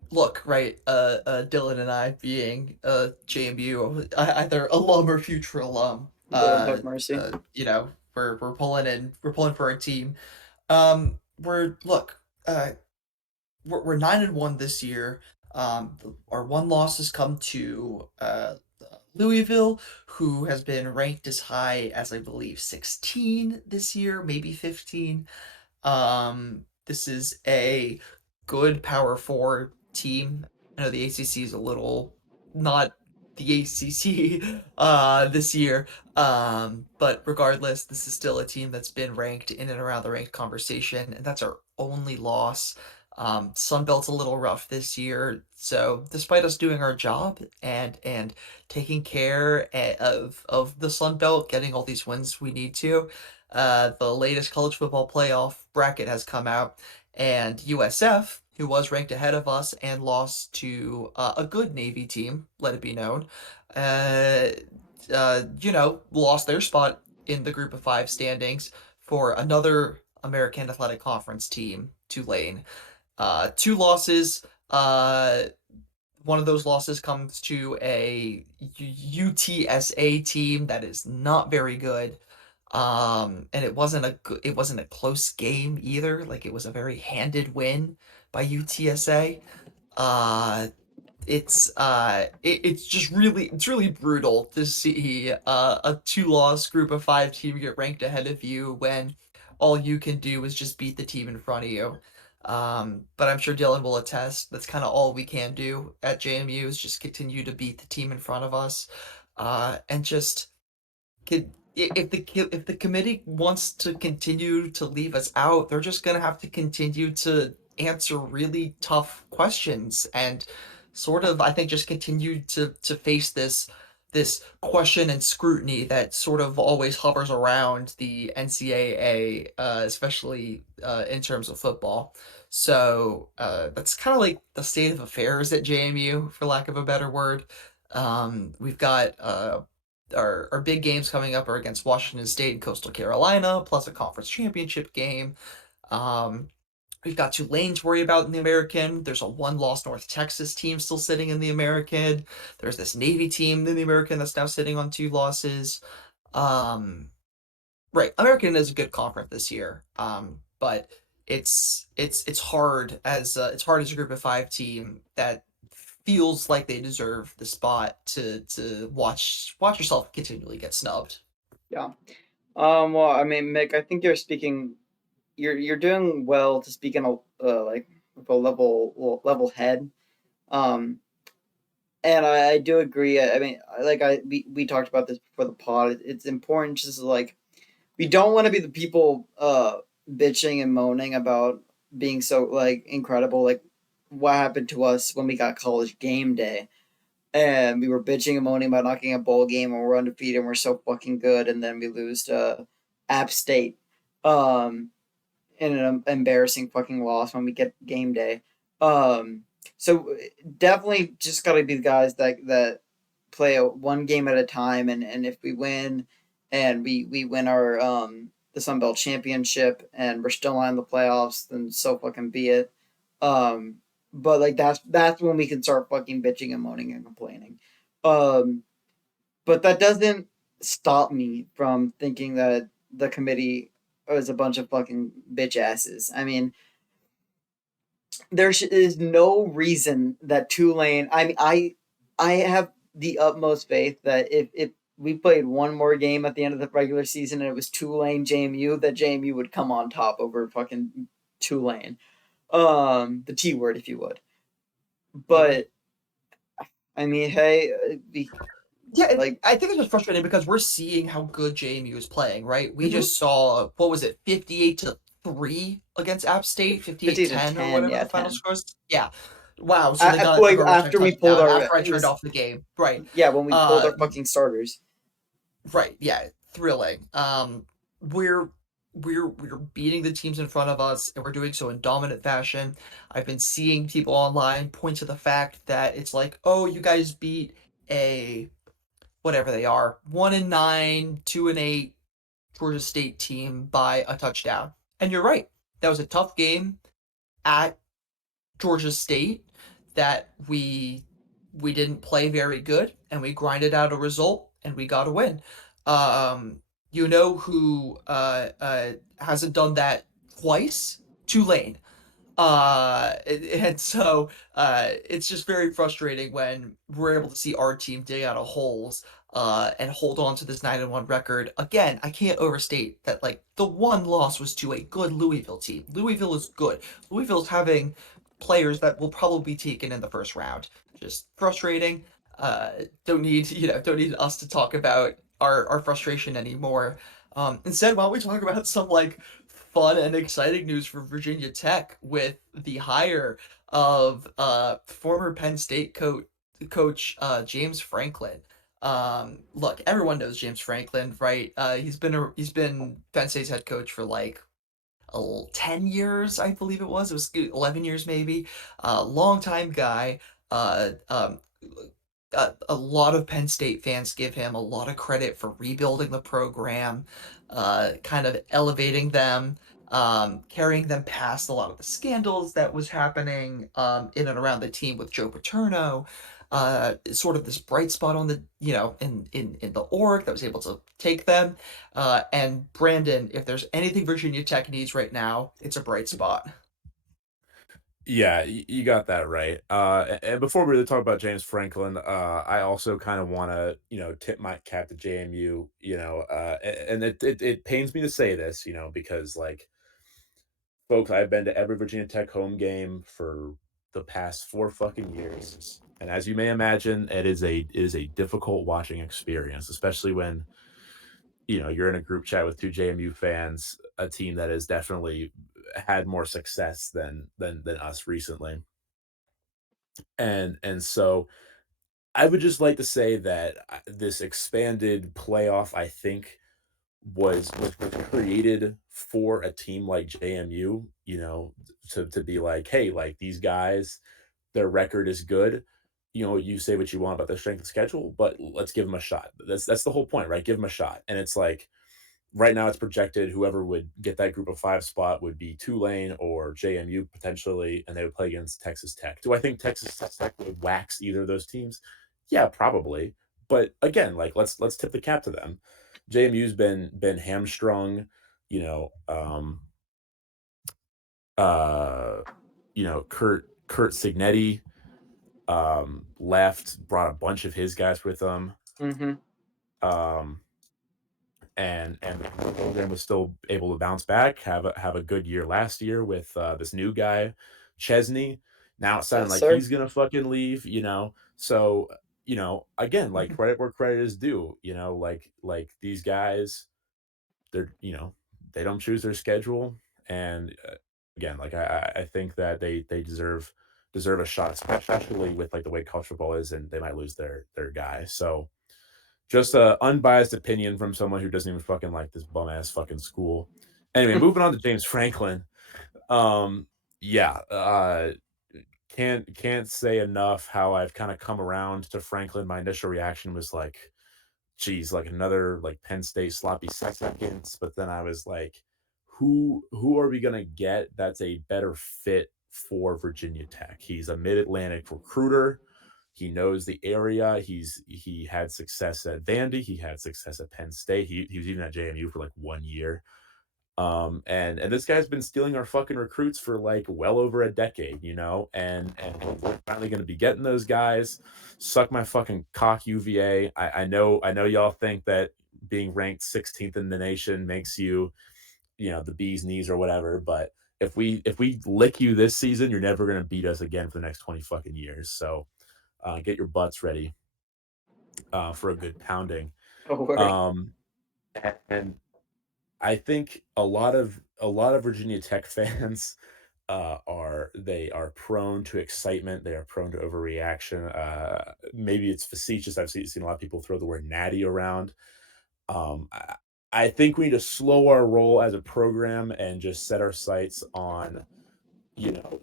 Look, right, Dylan and I being JMU, either alum or future alum, Lord have mercy. you know, we're pulling for our team. We're look, we're 9-1 this year. Our one loss has come to Louisville, who has been ranked as high as I believe 16 this year, maybe 15. This is a good Power Four team. I know the ACC is a little not the ACC this year, but regardless, this is still a team that's been ranked in and around the ranked conversation, and that's our only loss. Sunbelt's a little rough this year, so despite us doing our job and taking care of the Sunbelt, getting all these wins we need to, the latest college football playoff bracket has come out, and USF, who was ranked ahead of us and lost to a good Navy team, let it be known, uh, you know, lost their spot in the group of five standings for another American Athletic Conference team, Tulane. Two losses. One of those losses comes to a UTSA team that is not very good. And it wasn't a close game either. Like it was a very handed win by UTSA. Uh, it's just really brutal to see a two-loss group of five team get ranked ahead of you when all you can do is just beat the team in front of you. But I'm sure Dylan will attest that's kind of all we can do at JMU is just continue to beat the team in front of us, and just if the committee wants to continue to leave us out, they're just gonna have to continue to answer really tough questions and sort of, I think, just continue to face this question and scrutiny that sort of always hovers around the NCAA, especially in terms of football. So that's kind of like the state of affairs at JMU, for lack of a better word. We've got our big games coming up are against Washington State and Coastal Carolina, plus a conference championship game. Um, we've got Tulane to worry about in the American. There's a one-loss North Texas team still sitting in the American. There's this Navy team in the American that's now sitting on two losses. Um, right, American is a good conference this year. But it's hard as a group of five team that feels like they deserve the spot to watch yourself continually get snubbed. Yeah. Well, I mean, Mick, I think you're speaking. You're doing well to speak in a like with a level head. Um, and I do agree. I mean, we talked about this before the pod. It's important just to, like, we don't want to be the people bitching and moaning about being so like incredible. Like what happened to us when we got college game day, and we were bitching and moaning about not getting a bowl game, and we're undefeated and we're so fucking good, and then we lose to App State. Um, in an embarrassing fucking loss when we get game day. Um, so definitely just got to be the guys that play one game at a time, and if we win, and we win our the Sun Belt championship, and we're still not in the playoffs, then so fucking be it. Um, but like that's when we can start fucking bitching and moaning and complaining. Um, but that doesn't stop me from thinking that the committee is a bunch of fucking bitch asses. I mean, there is no reason that Tulane. I mean, I have the utmost faith that if we played one more game at the end of the regular season, and it was Tulane JMU. That JMU would come on top over fucking Tulane. The T word, if you would. Yeah. But I mean, hey, Yeah, and like I think it's just frustrating because we're seeing how good JMU is playing, right? We mhm, just saw, what was it, 58-3 against App State, 50 to 58-10 or 10, whatever yeah, the final 10. score is. Yeah. Wow, so they got a Like garbage time after we pulled touchdown our, after I it turned was off the game. Right. yeah, when we pulled Uh, our fucking starters. right, yeah, thrilling. We're we're beating the teams in front of us, and we're doing so in dominant fashion. I've been seeing people online point to the fact that it's like, oh, you guys beat a whatever they are, 1-9, 2-8 Georgia State team by a touchdown. And you're right. That was a tough game at Georgia State that we didn't play very good, and we grinded out a result, and we got a win. You know who hasn't done that twice? Tulane. And so it's just very frustrating when we're able to see our team dig out of holes and hold on to this 9-1 record. Again, I can't overstate that, like, the one loss was to a good Louisville team. Louisville is good. Louisville's having players that will probably be taken in the first round. Just frustrating. Don't need don't need us to talk about our frustration anymore. Instead, why don't we talk about some like fun and exciting news for Virginia Tech with the hire of former Penn State coach James Franklin. Look, everyone knows James Franklin, right? He's been Penn State's head coach for like 10 years, I believe it was. It was 11 years maybe. Long time guy. Uh, um, a lot of Penn State fans give him a lot of credit for rebuilding the program, kind of elevating them, carrying them past a lot of the scandals that was happening in and around the team with Joe Paterno. Sort of this bright spot on the in the org that was able to take them. And Brandon, if there's anything Virginia Tech needs right now, it's a bright spot. Yeah, you got that right. And before we really talk about James Franklin, I also kind of want to, tip my cap to JMU, and it pains me to say this, because like, folks, I've been to every Virginia Tech home game for the past 4 fucking years, and as you may imagine, it is a difficult watching experience, especially when you're in a group chat with two JMU fans, a team that has definitely had more success than us recently. And so I would just like to say that this expanded playoff, I think, was created for a team like JMU, to be like, hey, like these guys, their record is good. You say what you want about their strength of schedule, but let's give them a shot. That's the whole point, right? Give them a shot. And it's like right now it's projected whoever would get that group of five spot would be Tulane or JMU potentially, and they would play against Texas Tech. Do I think Texas Tech would wax either of those teams? Yeah, probably. But again, like let's tip the cap to them. JMU's been hamstrung, you know, um, uh, Kurt Signetti left, brought a bunch of his guys with him. Mm-hmm. Um, and the program was still able to bounce back, have a good year last year with this new guy, Chesney. Now it's sounding Yes, like sir. he's gonna fucking leave, So, again, like credit where credit is due, like these guys, they're they don't choose their schedule, and again, like I think that they deserve a shot, especially with like the way college football is, and they might lose their guy. So just a unbiased opinion from someone who doesn't even fucking like this bum ass fucking school. Anyway, moving on to James Franklin. Um, yeah, can't say enough how I've kind of come around to Franklin. My initial reaction was like, geez, like another like Penn State sloppy seconds. But then I was like, who are we gonna get that's a better fit for Virginia Tech? He's a mid Atlantic recruiter. He knows the area. He had success at Vandy. He had success at Penn State. He was even at JMU for like 1 year. And this guy's been stealing our fucking recruits for like well over a decade, you know, and we're finally going to be getting those guys. Suck my fucking cock, UVA. I know y'all think that being ranked 16th in the nation makes you, you know, the bee's knees or whatever, but if we lick you this season, you're never going to beat us again for the next 20 fucking years. So get your butts ready for a good pounding. Don't worry. Um, and I think a lot of Virginia Tech fans are prone to excitement. They are prone to overreaction. Maybe it's facetious. I've seen a lot of people throw the word natty around. Um, I, I think we need to slow our roll as a program and just set our sights on, you know,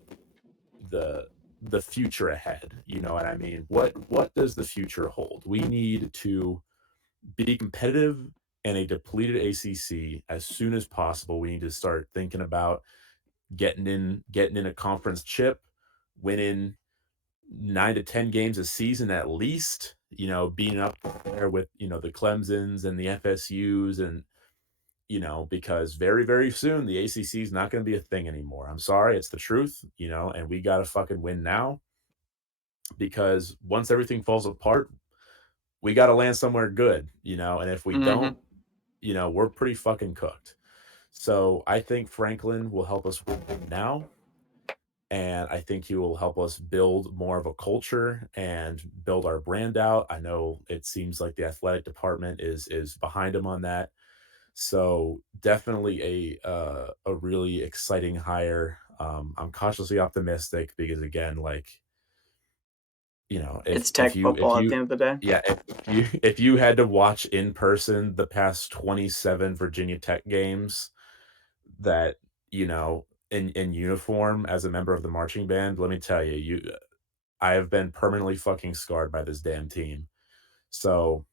the the future ahead. You know what I mean? What does the future hold? We need to be competitive in a depleted ACC as soon as possible. We need to start thinking about getting in a conference chip, winning 9 to 10 games a season at least. You know, being up there with, you know, the Clemsons and the FSU's, and you know, because very very soon the ACC is not going to be a thing anymore. I'm sorry, it's the truth. You know, and we got to fucking win now, because once everything falls apart, we got to land somewhere good. You know, and if we Hmm. don't, you know, we're pretty fucking cooked. So I think Franklin will help us win now, and I think he will help us build more of a culture and build our brand out. I know it seems like the athletic department is behind him on that. So definitely a really exciting hire. I'm cautiously optimistic because again, like, you know, It's if Tech you if football at you the end of the day. yeah, if you had to watch in person the past 27 Virginia Tech games, that, you know, in uniform as a member of the marching band, let me tell you, I have been permanently fucking scarred by this damn team. So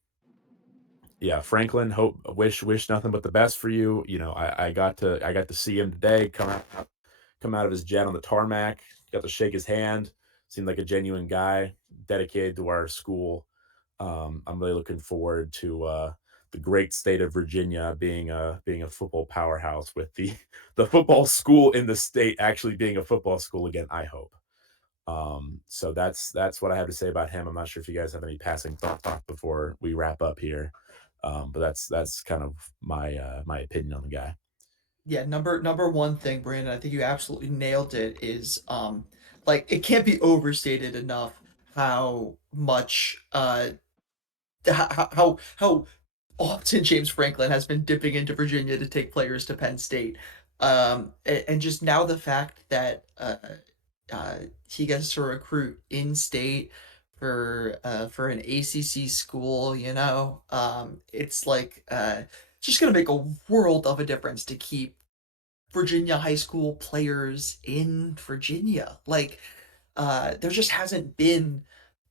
yeah, Franklin, hope wish nothing but the best for you. You know, I got to see him today come out of his jet on the tarmac. Got to shake his hand. Seemed like a genuine guy, dedicated to our school. I'm really looking forward to the great state of Virginia being a football powerhouse, with the football school in the state actually being a football school again. I hope. So that's what I have to say about him. I'm not sure if you guys have any passing thoughts before we wrap up here. But that's kind of my opinion on the guy. Yeah, number one thing, Brandon, I think you absolutely nailed it, is like it can't be overstated enough how much how often James Franklin has been dipping into Virginia to take players to Penn State. And just now the fact that uh, he gets to recruit in state for an ACC school, you know, it's like just gonna make a world of a difference to keep Virginia high school players in Virginia. Like, there just hasn't been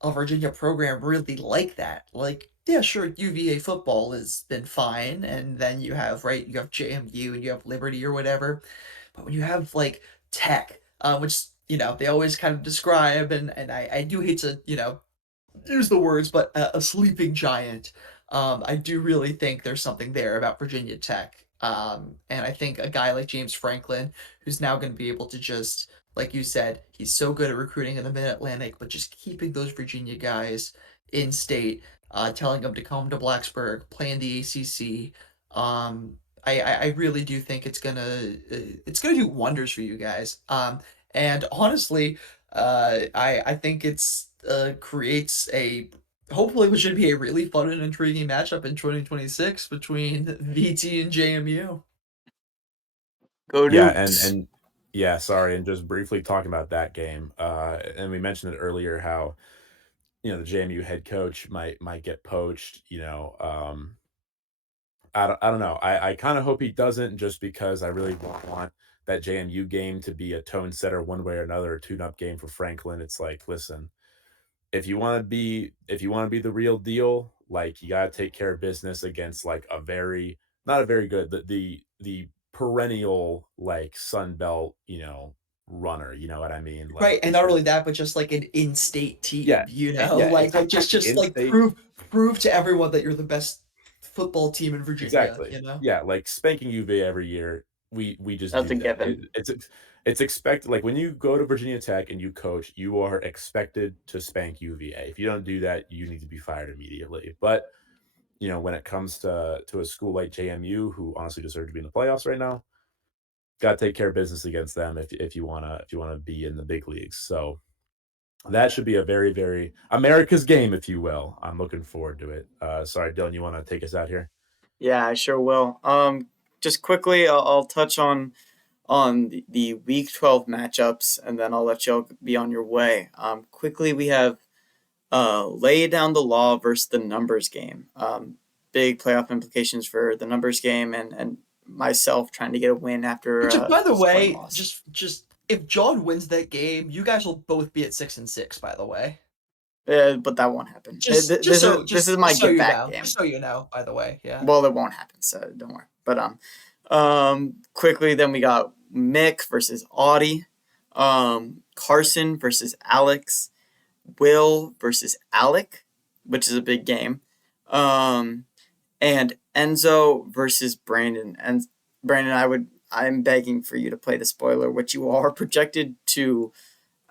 a Virginia program really like that. Like, yeah, sure, UVA football has been fine, and then you have, right, you have JMU and you have Liberty or whatever. But when you have like Tech, which, you know, they always kind of describe, and I do hate to, you know, use the words, but a sleeping giant. I do really think there's something there about Virginia Tech. And I think a guy like James Franklin, who's now going to be able to just, like you said, he's so good at recruiting in the Mid Atlantic, but just keeping those Virginia guys in state, telling them to come to Blacksburg, play in the ACC. I really do think it's gonna do wonders for you guys. And honestly, I think it's creates a hopefully what should be a really fun and intriguing matchup in 2026 between VT and JMU. Go Yeah, and Dukes. and yeah, sorry, and just briefly talking about that game, and we mentioned it earlier how, you know, the JMU head coach might get poached. You know, I don't know. I kind of hope he doesn't, just because I really want that JMU game to be a tone setter one way or another, a tune up game for Franklin. It's like, listen, if you want to be the real deal, like, you got to take care of business against like a very not a very good the perennial like Sun Belt, you know, runner. You know what I mean? Right, Like, and not only that, but just like an in-state team, yeah, you know, yeah, like just in like state. prove to everyone that you're the best football team in Virginia, Exactly. you know. Yeah, like spanking UVA every year. we just That's do a that. given. It's expected. Like when you go to Virginia Tech and you coach, you are expected to spank UVA. If you don't do that, you need to be fired immediately. But when it comes to a school like JMU, who honestly deserve to be in the playoffs right now, got to take care of business against them if you wanna be in the big leagues. So that should be a very, very America's game, if you will. I'm looking forward to it. Sorry, Dylan, you want to take us out here? Yeah, I sure will. Just quickly, I'll touch on the Week 12 matchups, and then I'll let y'all be on your way. Quickly, we have Lay Down the Law versus the Numbers game. Big playoff implications for the Numbers game, and myself trying to get a win after Which, a by the disappointing way, loss. just if John wins that game, you guys will both be at 6-6. By the way, But that won't happen. just so This is my get you back know, game. just so you know. By the way, yeah. Well, it won't happen, so don't worry. But quickly then we got Mick versus Audie, Carson versus Alex, Will versus Alec, which is a big game, and Enzo versus Brandon. And Brandon, I'm begging for you to play the spoiler, which you are projected to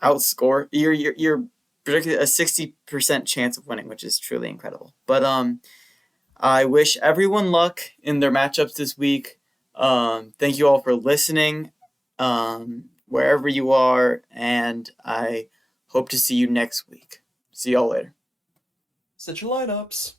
outscore. You're projected a 60% chance of winning, which is truly incredible. But I wish everyone luck in their matchups this week. Thank you all for listening, wherever you are, and I hope to see you next week. See y'all later. Set your lineups.